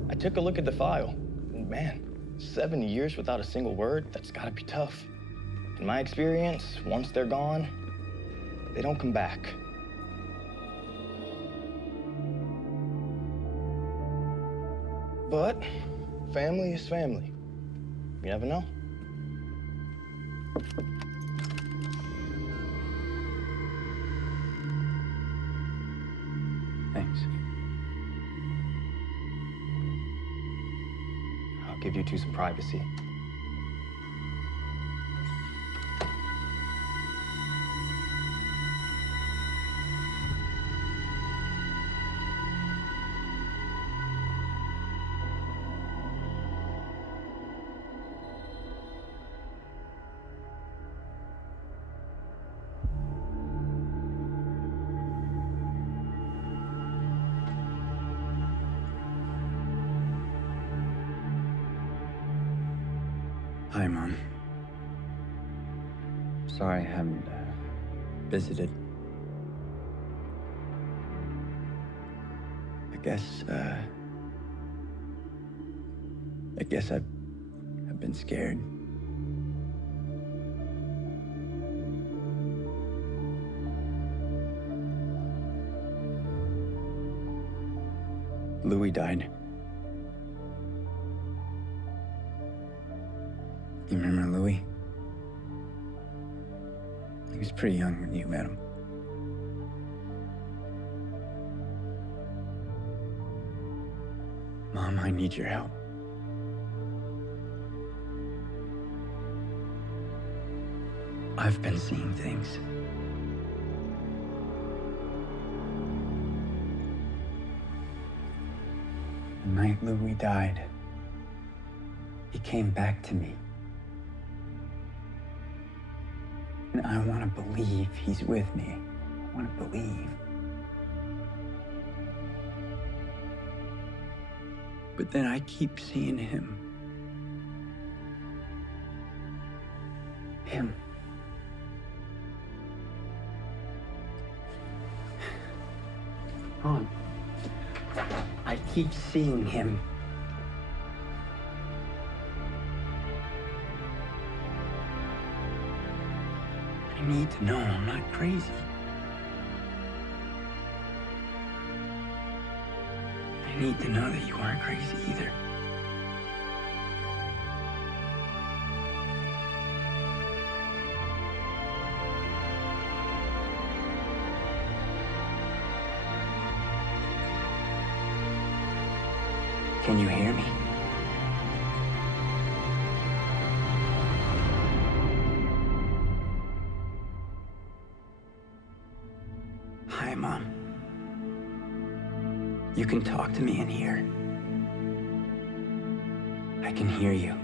I took a look at the file. And man, 7 years without a single word, that's gotta be tough. In my experience, once they're gone, they don't come back. But family is family. You never know. Thanks. I'll give you two some privacy. Hi, Mom. Sorry I haven't visited. I guess I've been scared. Louis died. You remember Louis? He was pretty young when you met him. Mom, I need your help. I've been seeing things. The night Louis died, he came back to me. And I want to believe he's with me. I want to believe. But then I keep seeing him. Him. Ron, I keep seeing him. I need to know I'm not crazy. I need to know that you aren't crazy either. Can you hear me? Hi, Mom. You can talk to me in here. I can hear you.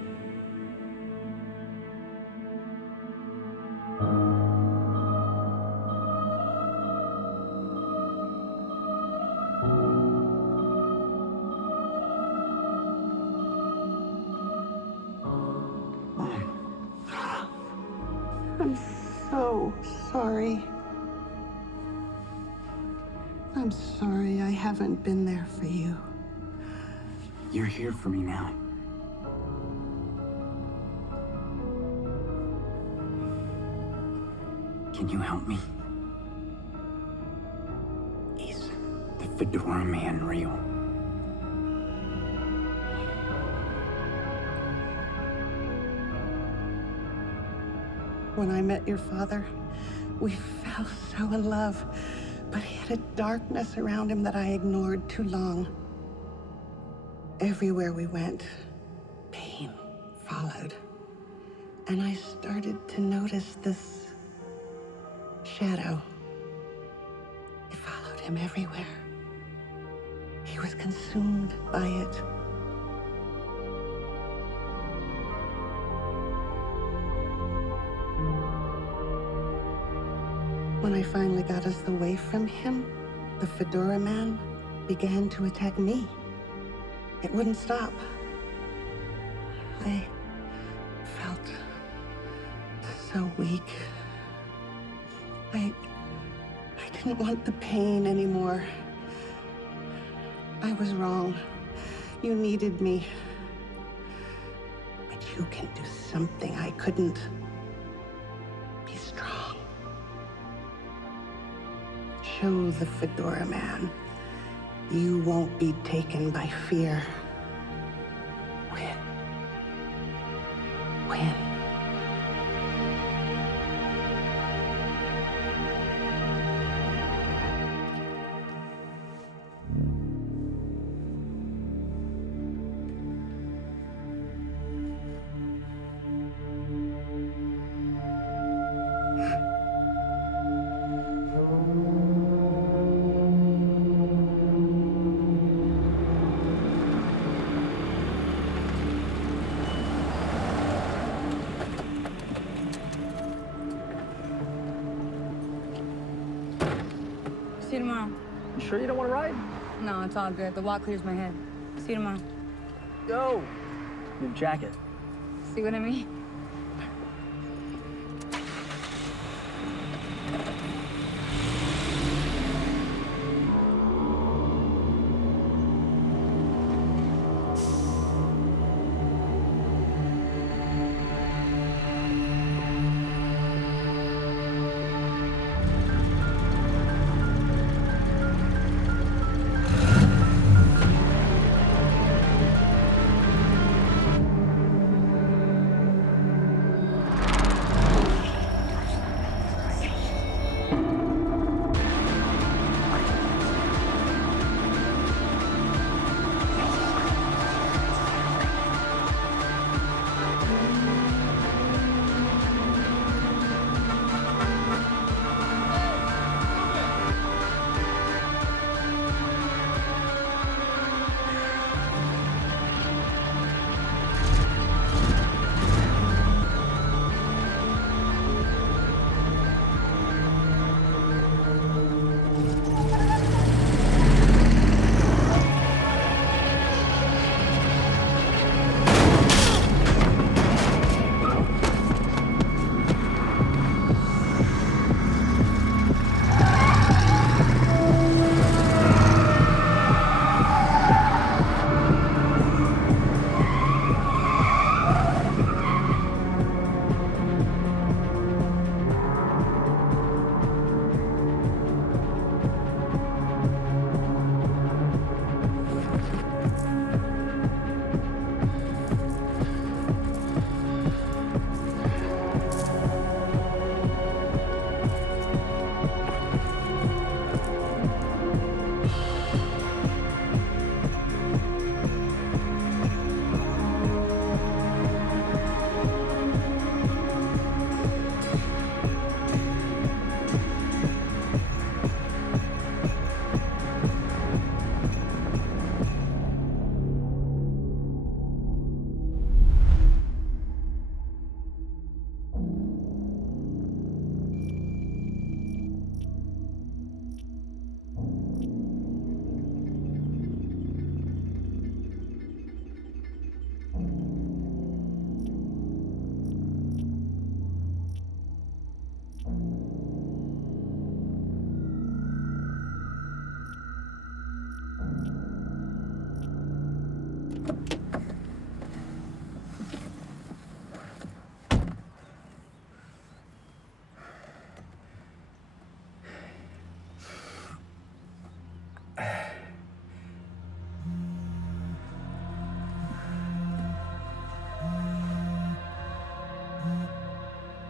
I'm so sorry. I'm sorry I haven't been there for you. You're here for me now. Can you help me? Is the Fedora Man real? When I met your father, we fell so in love, but he had a darkness around him that I ignored too long. Everywhere we went, pain followed. And I started to notice this shadow. It followed him everywhere. He was consumed by it. When I finally got us away from him, the Fedora Man began to attack me. It wouldn't stop. I felt so weak. I didn't want the pain anymore. I was wrong. You needed me. But you can do something I couldn't. Be strong. Show the Fedora Man you won't be taken by fear. Win. Win. See you tomorrow. You sure you don't want to ride? No, it's all good. The walk clears my head. See you tomorrow. Yo! New jacket. See what I mean?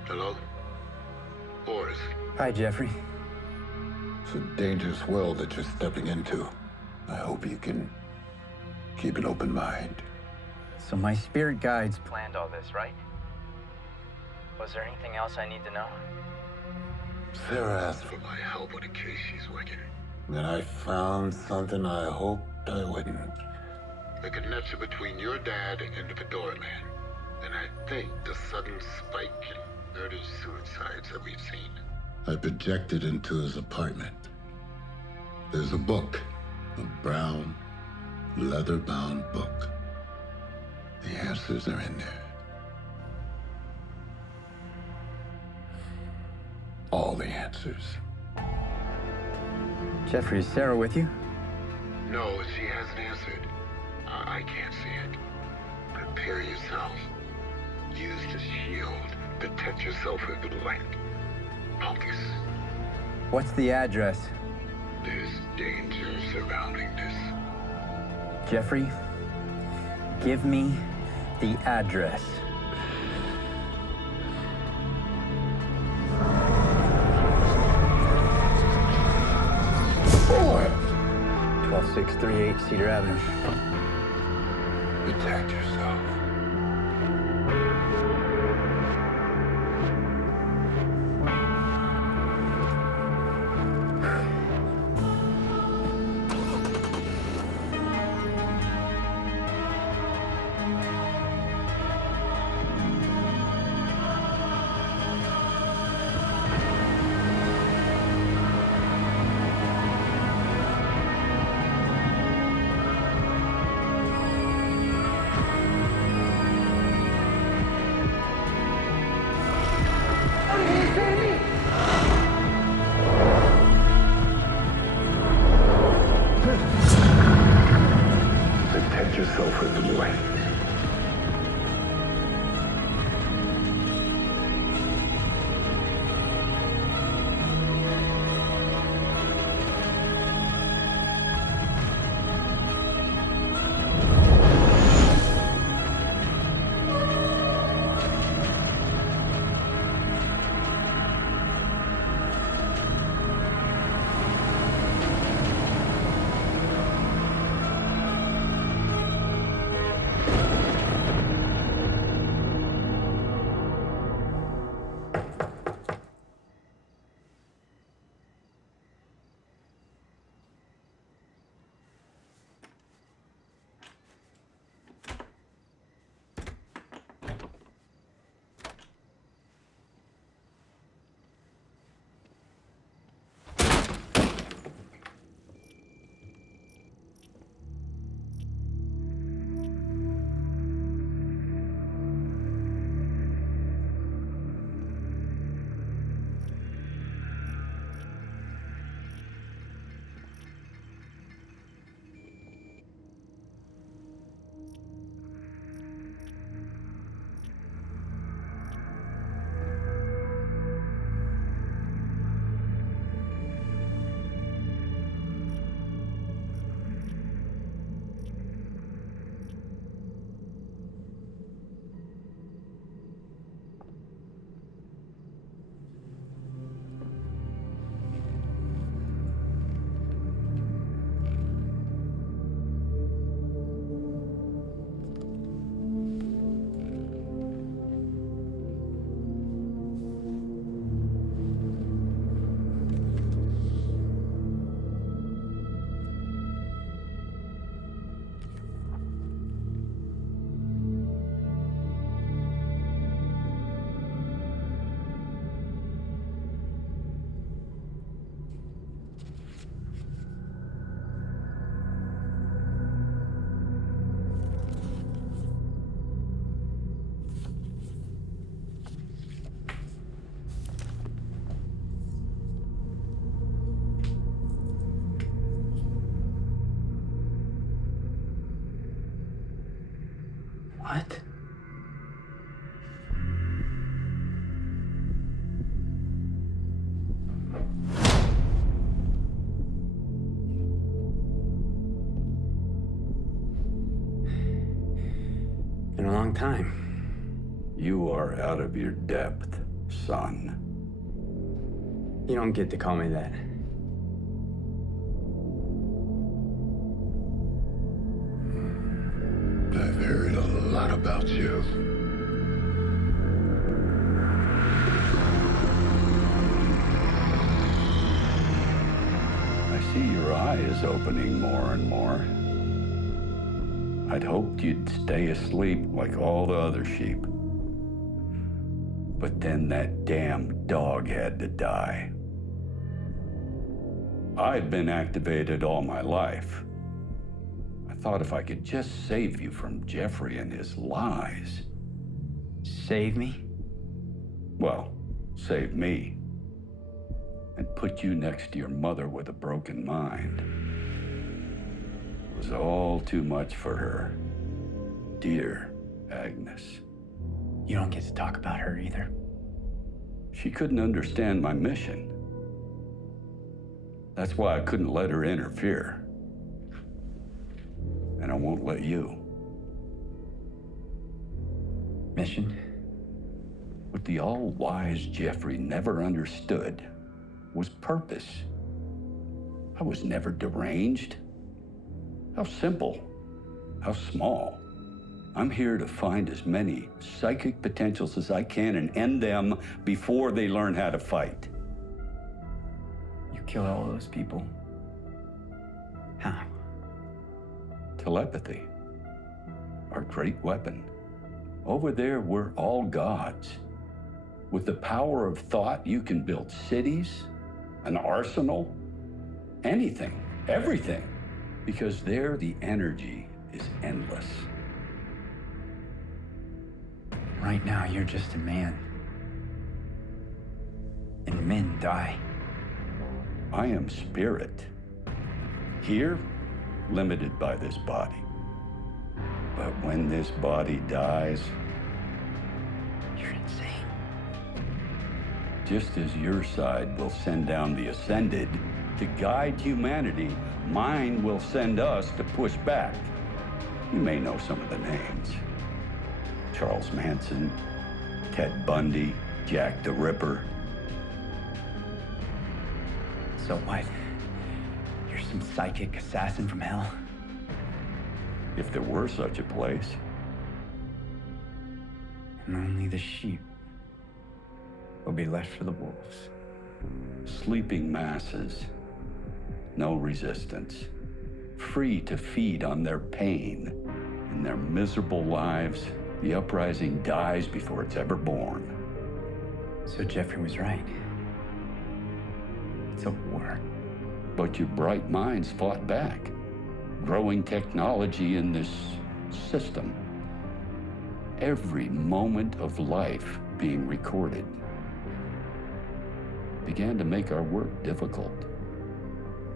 Hello? Boris. Hi, Jeffrey. It's a dangerous world that you're stepping into. I hope you can keep an open mind. So my spirit guides planned all this, right? Was there anything else I need to know? Sarah asked for my help with a case she's working. And I found something I hoped I wouldn't. The connection between your dad and the Fedora Man. And I think the sudden spike in murder-suicides that we've seen. I projected into his apartment. There's a book. A brown, leather-bound book. The answers are in there. All the answers. Jeffrey, is Sarah with you? No, she hasn't answered. I can't see it. Prepare yourself. Use the shield. Protect yourself with the light. Focus. What's the address? There's danger surrounding this. Jeffrey, give me the address. Boy! 12638 Cedar Avenue. Protect yourself. What? Been a long time. You are out of your depth, son. You don't get to call me that. I've heard a lot about you. I see your eye is opening more and more. I'd hoped you'd stay asleep like all the other sheep. But then that damn dog had to die. I'd been activated all my life. I thought if I could just save you from Jeffrey and his lies. Save me? Well, save me. And put you next to your mother with a broken mind. It was all too much for her. Dear Agnes. You don't get to talk about her either. She couldn't understand my mission. That's why I couldn't let her interfere. And I won't let you. Mission? What the all-wise Jeffrey never understood was purpose. I was never deranged. How simple. How small. I'm here to find as many psychic potentials as I can and end them before they learn how to fight. You killed all those people. How? Telepathy. Our great weapon. Over there, we're all gods. With the power of thought, you can build cities, an arsenal, anything, everything. Because there, the energy is endless. Right now, you're just a man. And men die. I am spirit. Here, limited by this body. But when this body dies, you're insane. Just as your side will send down the Ascended to guide humanity, mine will send us to push back. You may know some of the names. Charles Manson, Ted Bundy, Jack the Ripper. So what? You're some psychic assassin from hell? If there were such a place. And only the sheep will be left for the wolves. Sleeping masses. No resistance. Free to feed on their pain. In their miserable lives, the uprising dies before it's ever born. So Jeffrey was right. It's a war. But your bright minds fought back. Growing technology in this system. Every moment of life being recorded began to make our work difficult.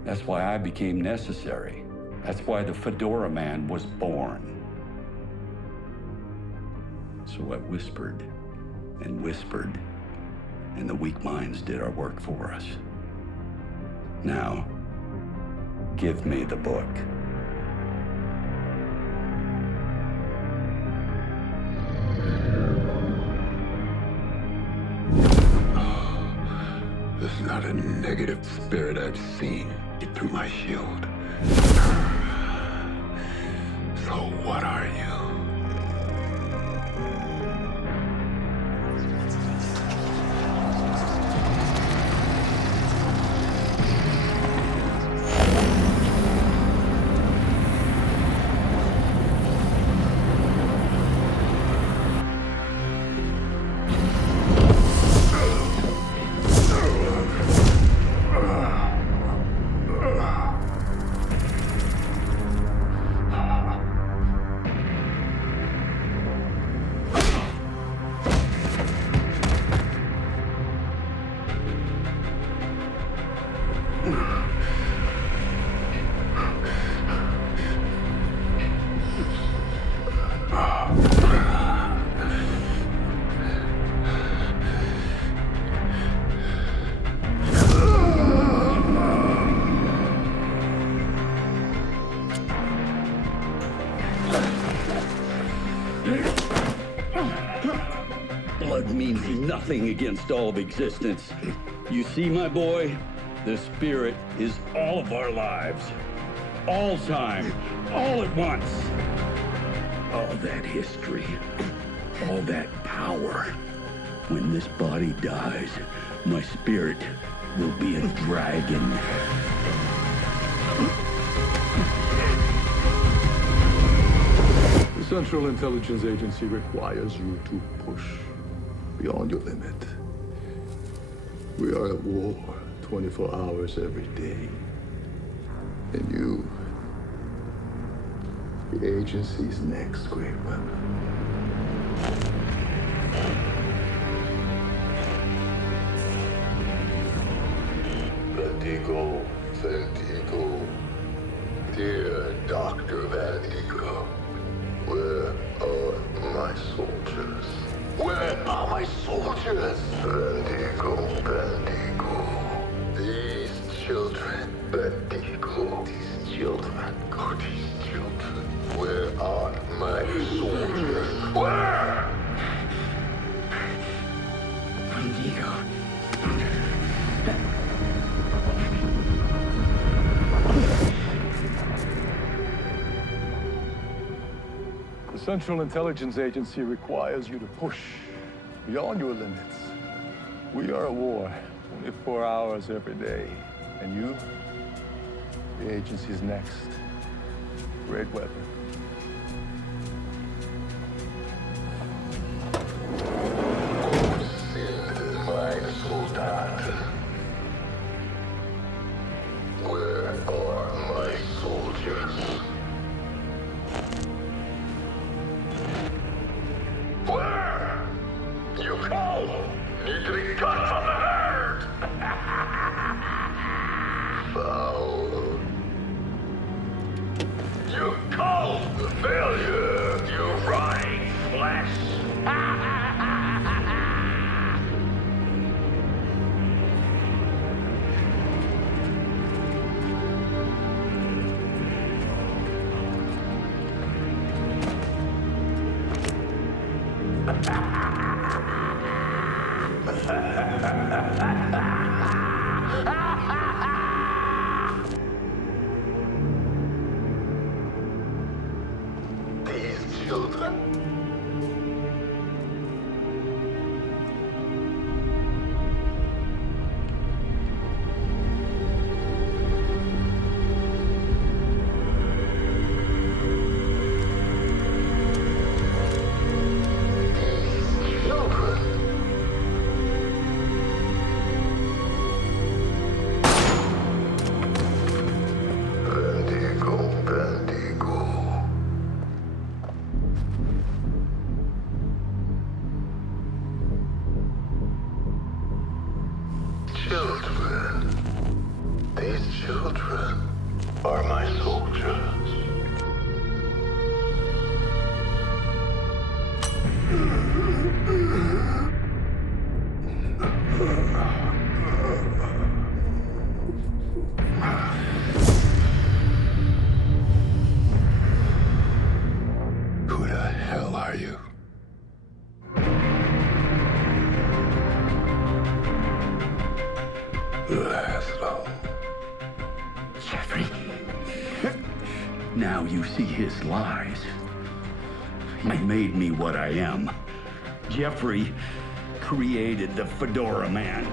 That's why I became necessary. That's why the Fedora Man was born. So I whispered and whispered, and the weak minds did our work for us. Now, give me the book. There's not a negative spirit I've seen get through my shield. So what are you? nothing against all of existence. You see, my boy, the spirit is all of our lives. All time, all at once. All that history, all that power. When this body dies, my spirit will be a dragon. The Central Intelligence Agency requires you to push beyond your limit. We are at war 24 hours every day. And you, the agency's next great weapon. Vertigo, Vertigo. Dear Dr. Vertigo, where are my soldiers? Where are my soldiers? Vertigo, Vertigo. These children, Vertigo. These children, oh, these children. Where are my soldiers? Where? Vertigo. The Central Intelligence Agency requires you to push beyond your limits. We are at war 24 hours every day. And you, the agency's next great weapon. Mein Soldat. Where are my soldiers? Where? You call! Need to be cut from the herd! Foul. You call the failure, you rotting flesh! These children. Children. These children are my soldiers. Who the hell are you? Laszlo. Jeffrey. Now you see his lies. He made me what I am. Jeffrey created the Fedora Man.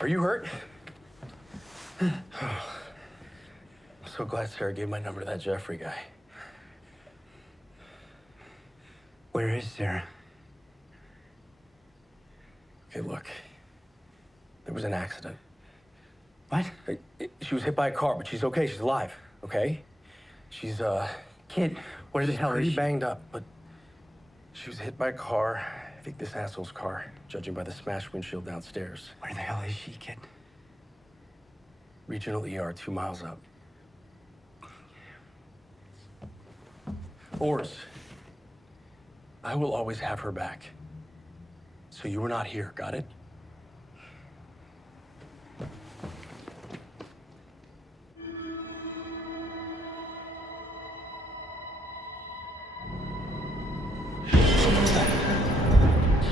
Are you hurt? I'm so glad Sarah gave my number to that Jeffrey guy. Where is Sarah? Okay, look. There was an accident. What? She was hit by a car, but she's okay. She's alive, okay? She's, Kid, where the hell is pretty she? banged up, but she was hit by a car, I think this asshole's car, judging by the smashed windshield downstairs. Where the hell is she, kid? Regional ER 2 miles up. Ors, I will always have her back. So you were not here, got it?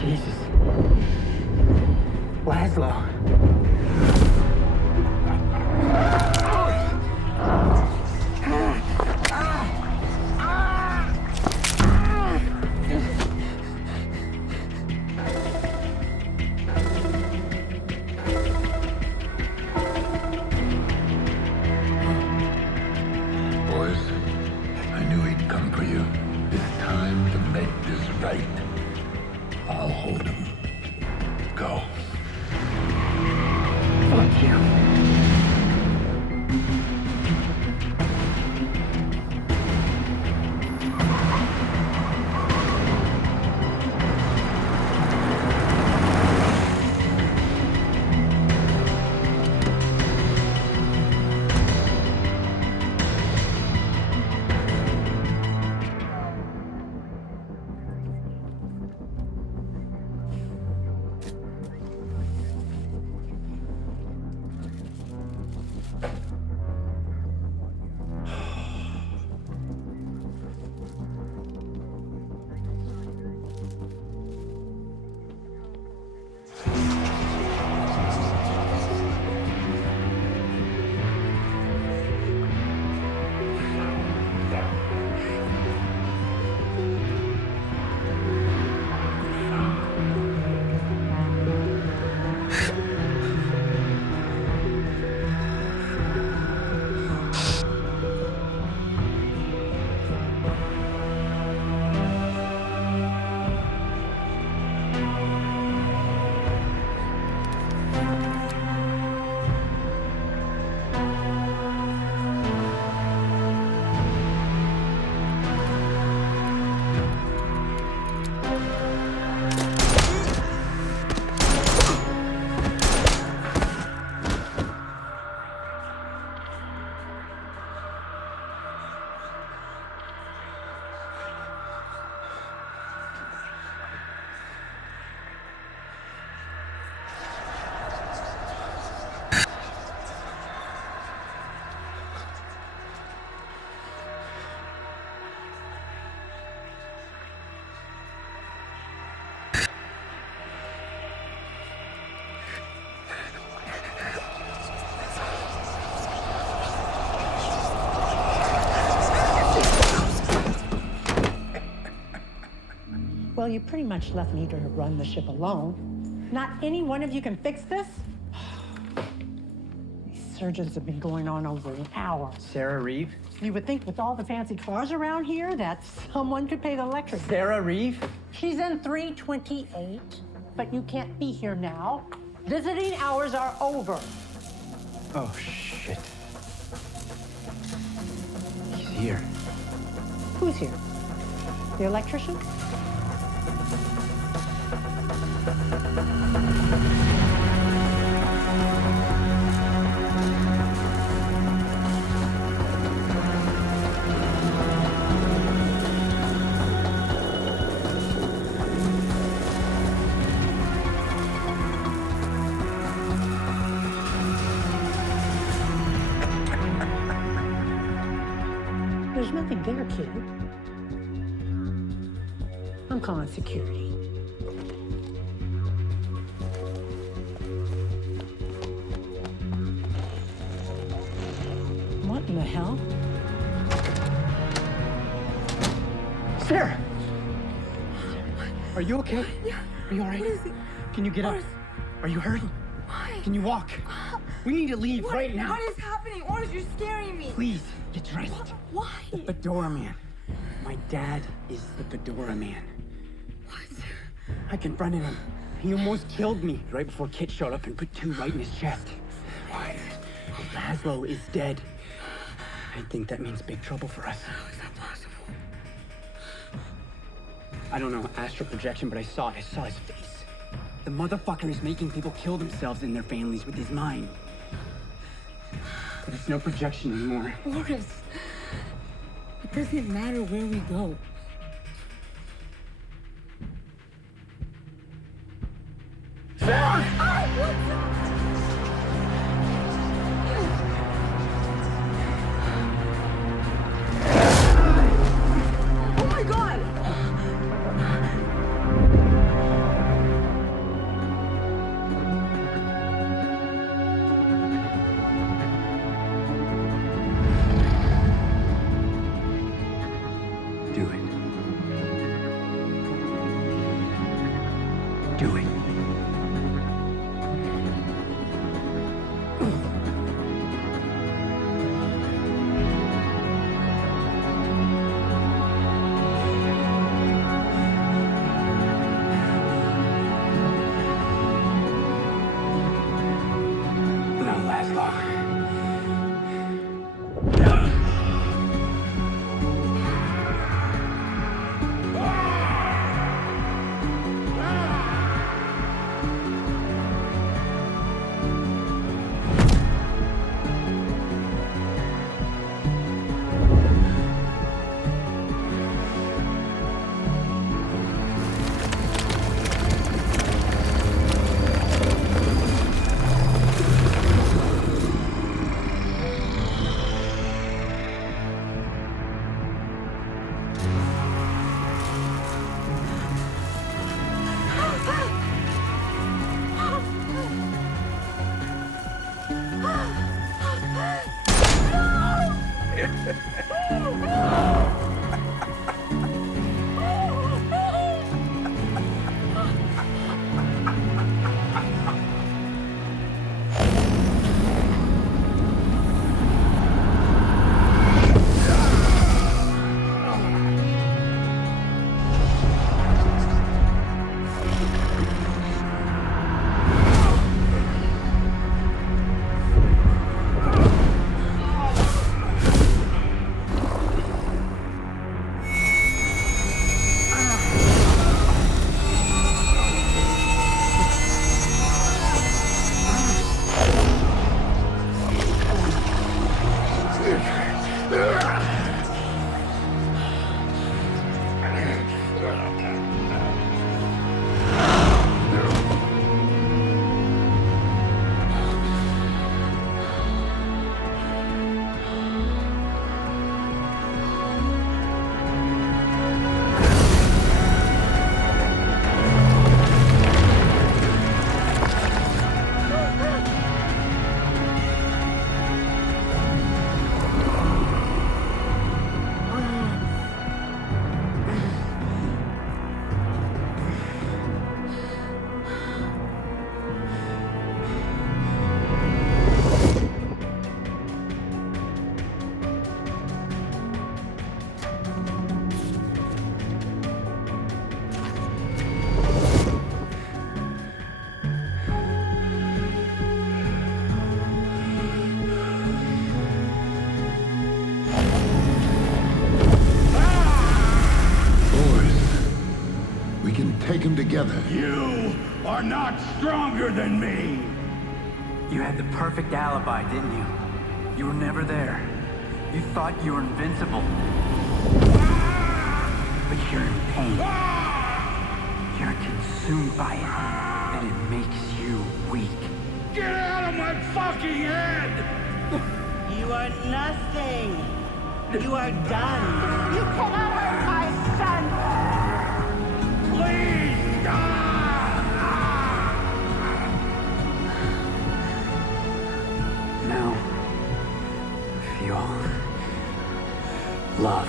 Jesus. Laszlo. Boys, I knew he'd come for you. It's time to make this right. I'll hold him. Go. Fuck you. Well, you pretty much left me to run the ship alone. Not any one of you can fix this? These surgeons have been going on over an hour. Sarah Reeve? You would think with all the fancy cars around here that someone could pay the electric. Sarah Reeve? She's in 328, but you can't be here now. Visiting hours are over. Oh, shit. He's here. Who's here? The electrician? There's nothing there, kid. I'm calling security. What in the hell? Sarah! Are you okay? Yeah. Are you all right? What is it? Can you get up? Are you hurting? Why? Can you walk? We need to leave right now. What is happening? Orange, you're scaring me. Please, get dressed. Why? The Fedora Man. My dad is the Fedora Man. What? I confronted him. He almost killed me right before Kit showed up and put two right in his chest. What? Laszlo is dead. I think that means big trouble for us. How is that possible? I don't know, astral projection, but I saw it. I saw his face. The motherfucker is making people kill themselves and their families with his mind. But it's no projection anymore. Boris, it doesn't matter where we go. Oh my god! Do it. Do it. Not last long. Take them together. You are not stronger than me! You had the perfect alibi, didn't you? You were never there. You thought you were invincible. But you're in pain. You're consumed by it, and it makes you weak. Get out of my fucking head! You are nothing. You are done. You cannot hurt my son! Please, God! Now, feel love.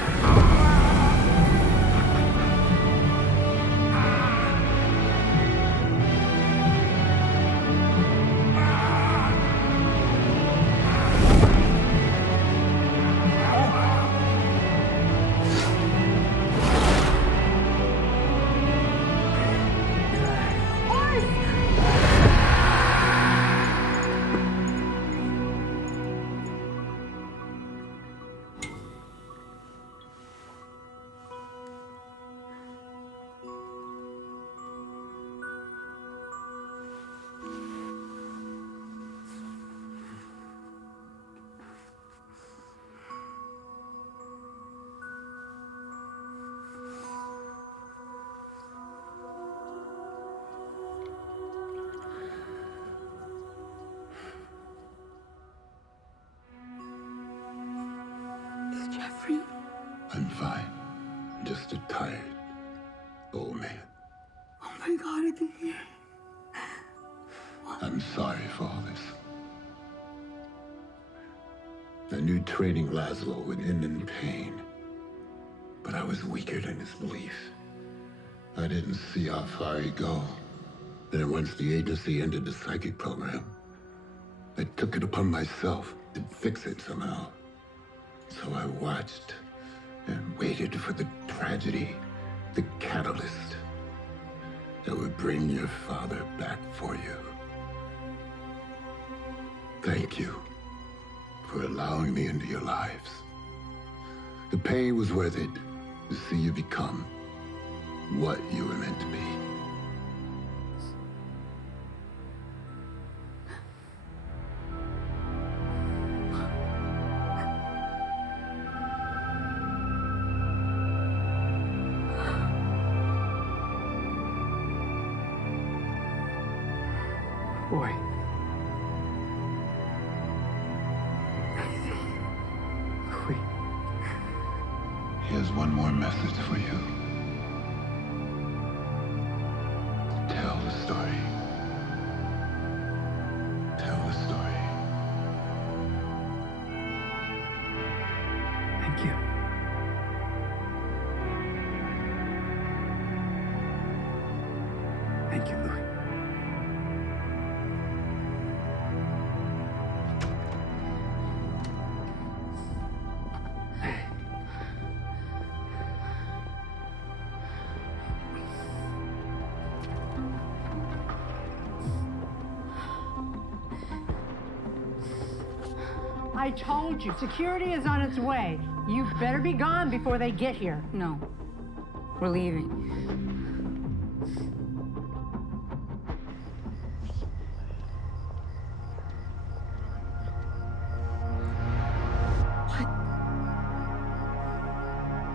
Jeffrey? I'm fine. I'm just a tired old man. Oh my God, I can hear. I'm sorry for all this. I knew trading Laszlo would end in pain, but I was weaker than his belief. I didn't see how far he'd go. Then once the agency ended the psychic program, I took it upon myself to fix it somehow. So I watched and waited for the tragedy, the catalyst that would bring your father back for you. Thank you for allowing me into your lives. The pain was worth it to see you become what you were meant to be. Boy. Louis. Here's one more message for you. Tell the story. Tell the story. Thank you. Thank you, Louis. I told you, security is on its way. You better be gone before they get here. No. We're leaving.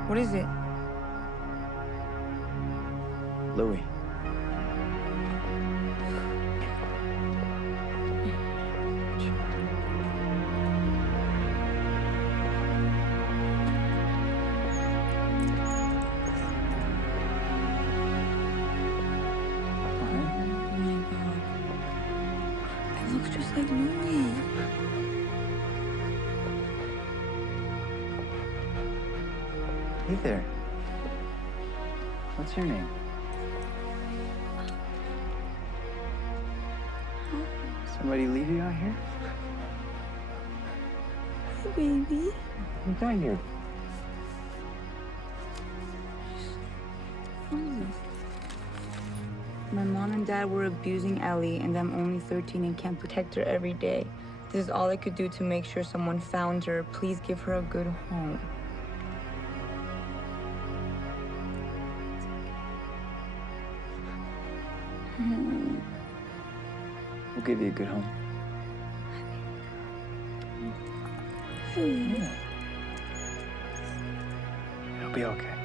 What is it? Louis. Just like Louis. Hey there. What's your name? Somebody leave you out here? Hey, baby. You got here. My mom and dad were abusing Ellie, and I'm only 13 and can't protect her every day. This is all I could do to make sure someone found her. Please give her a good home. We'll give you a good home. Yeah. It'll be okay.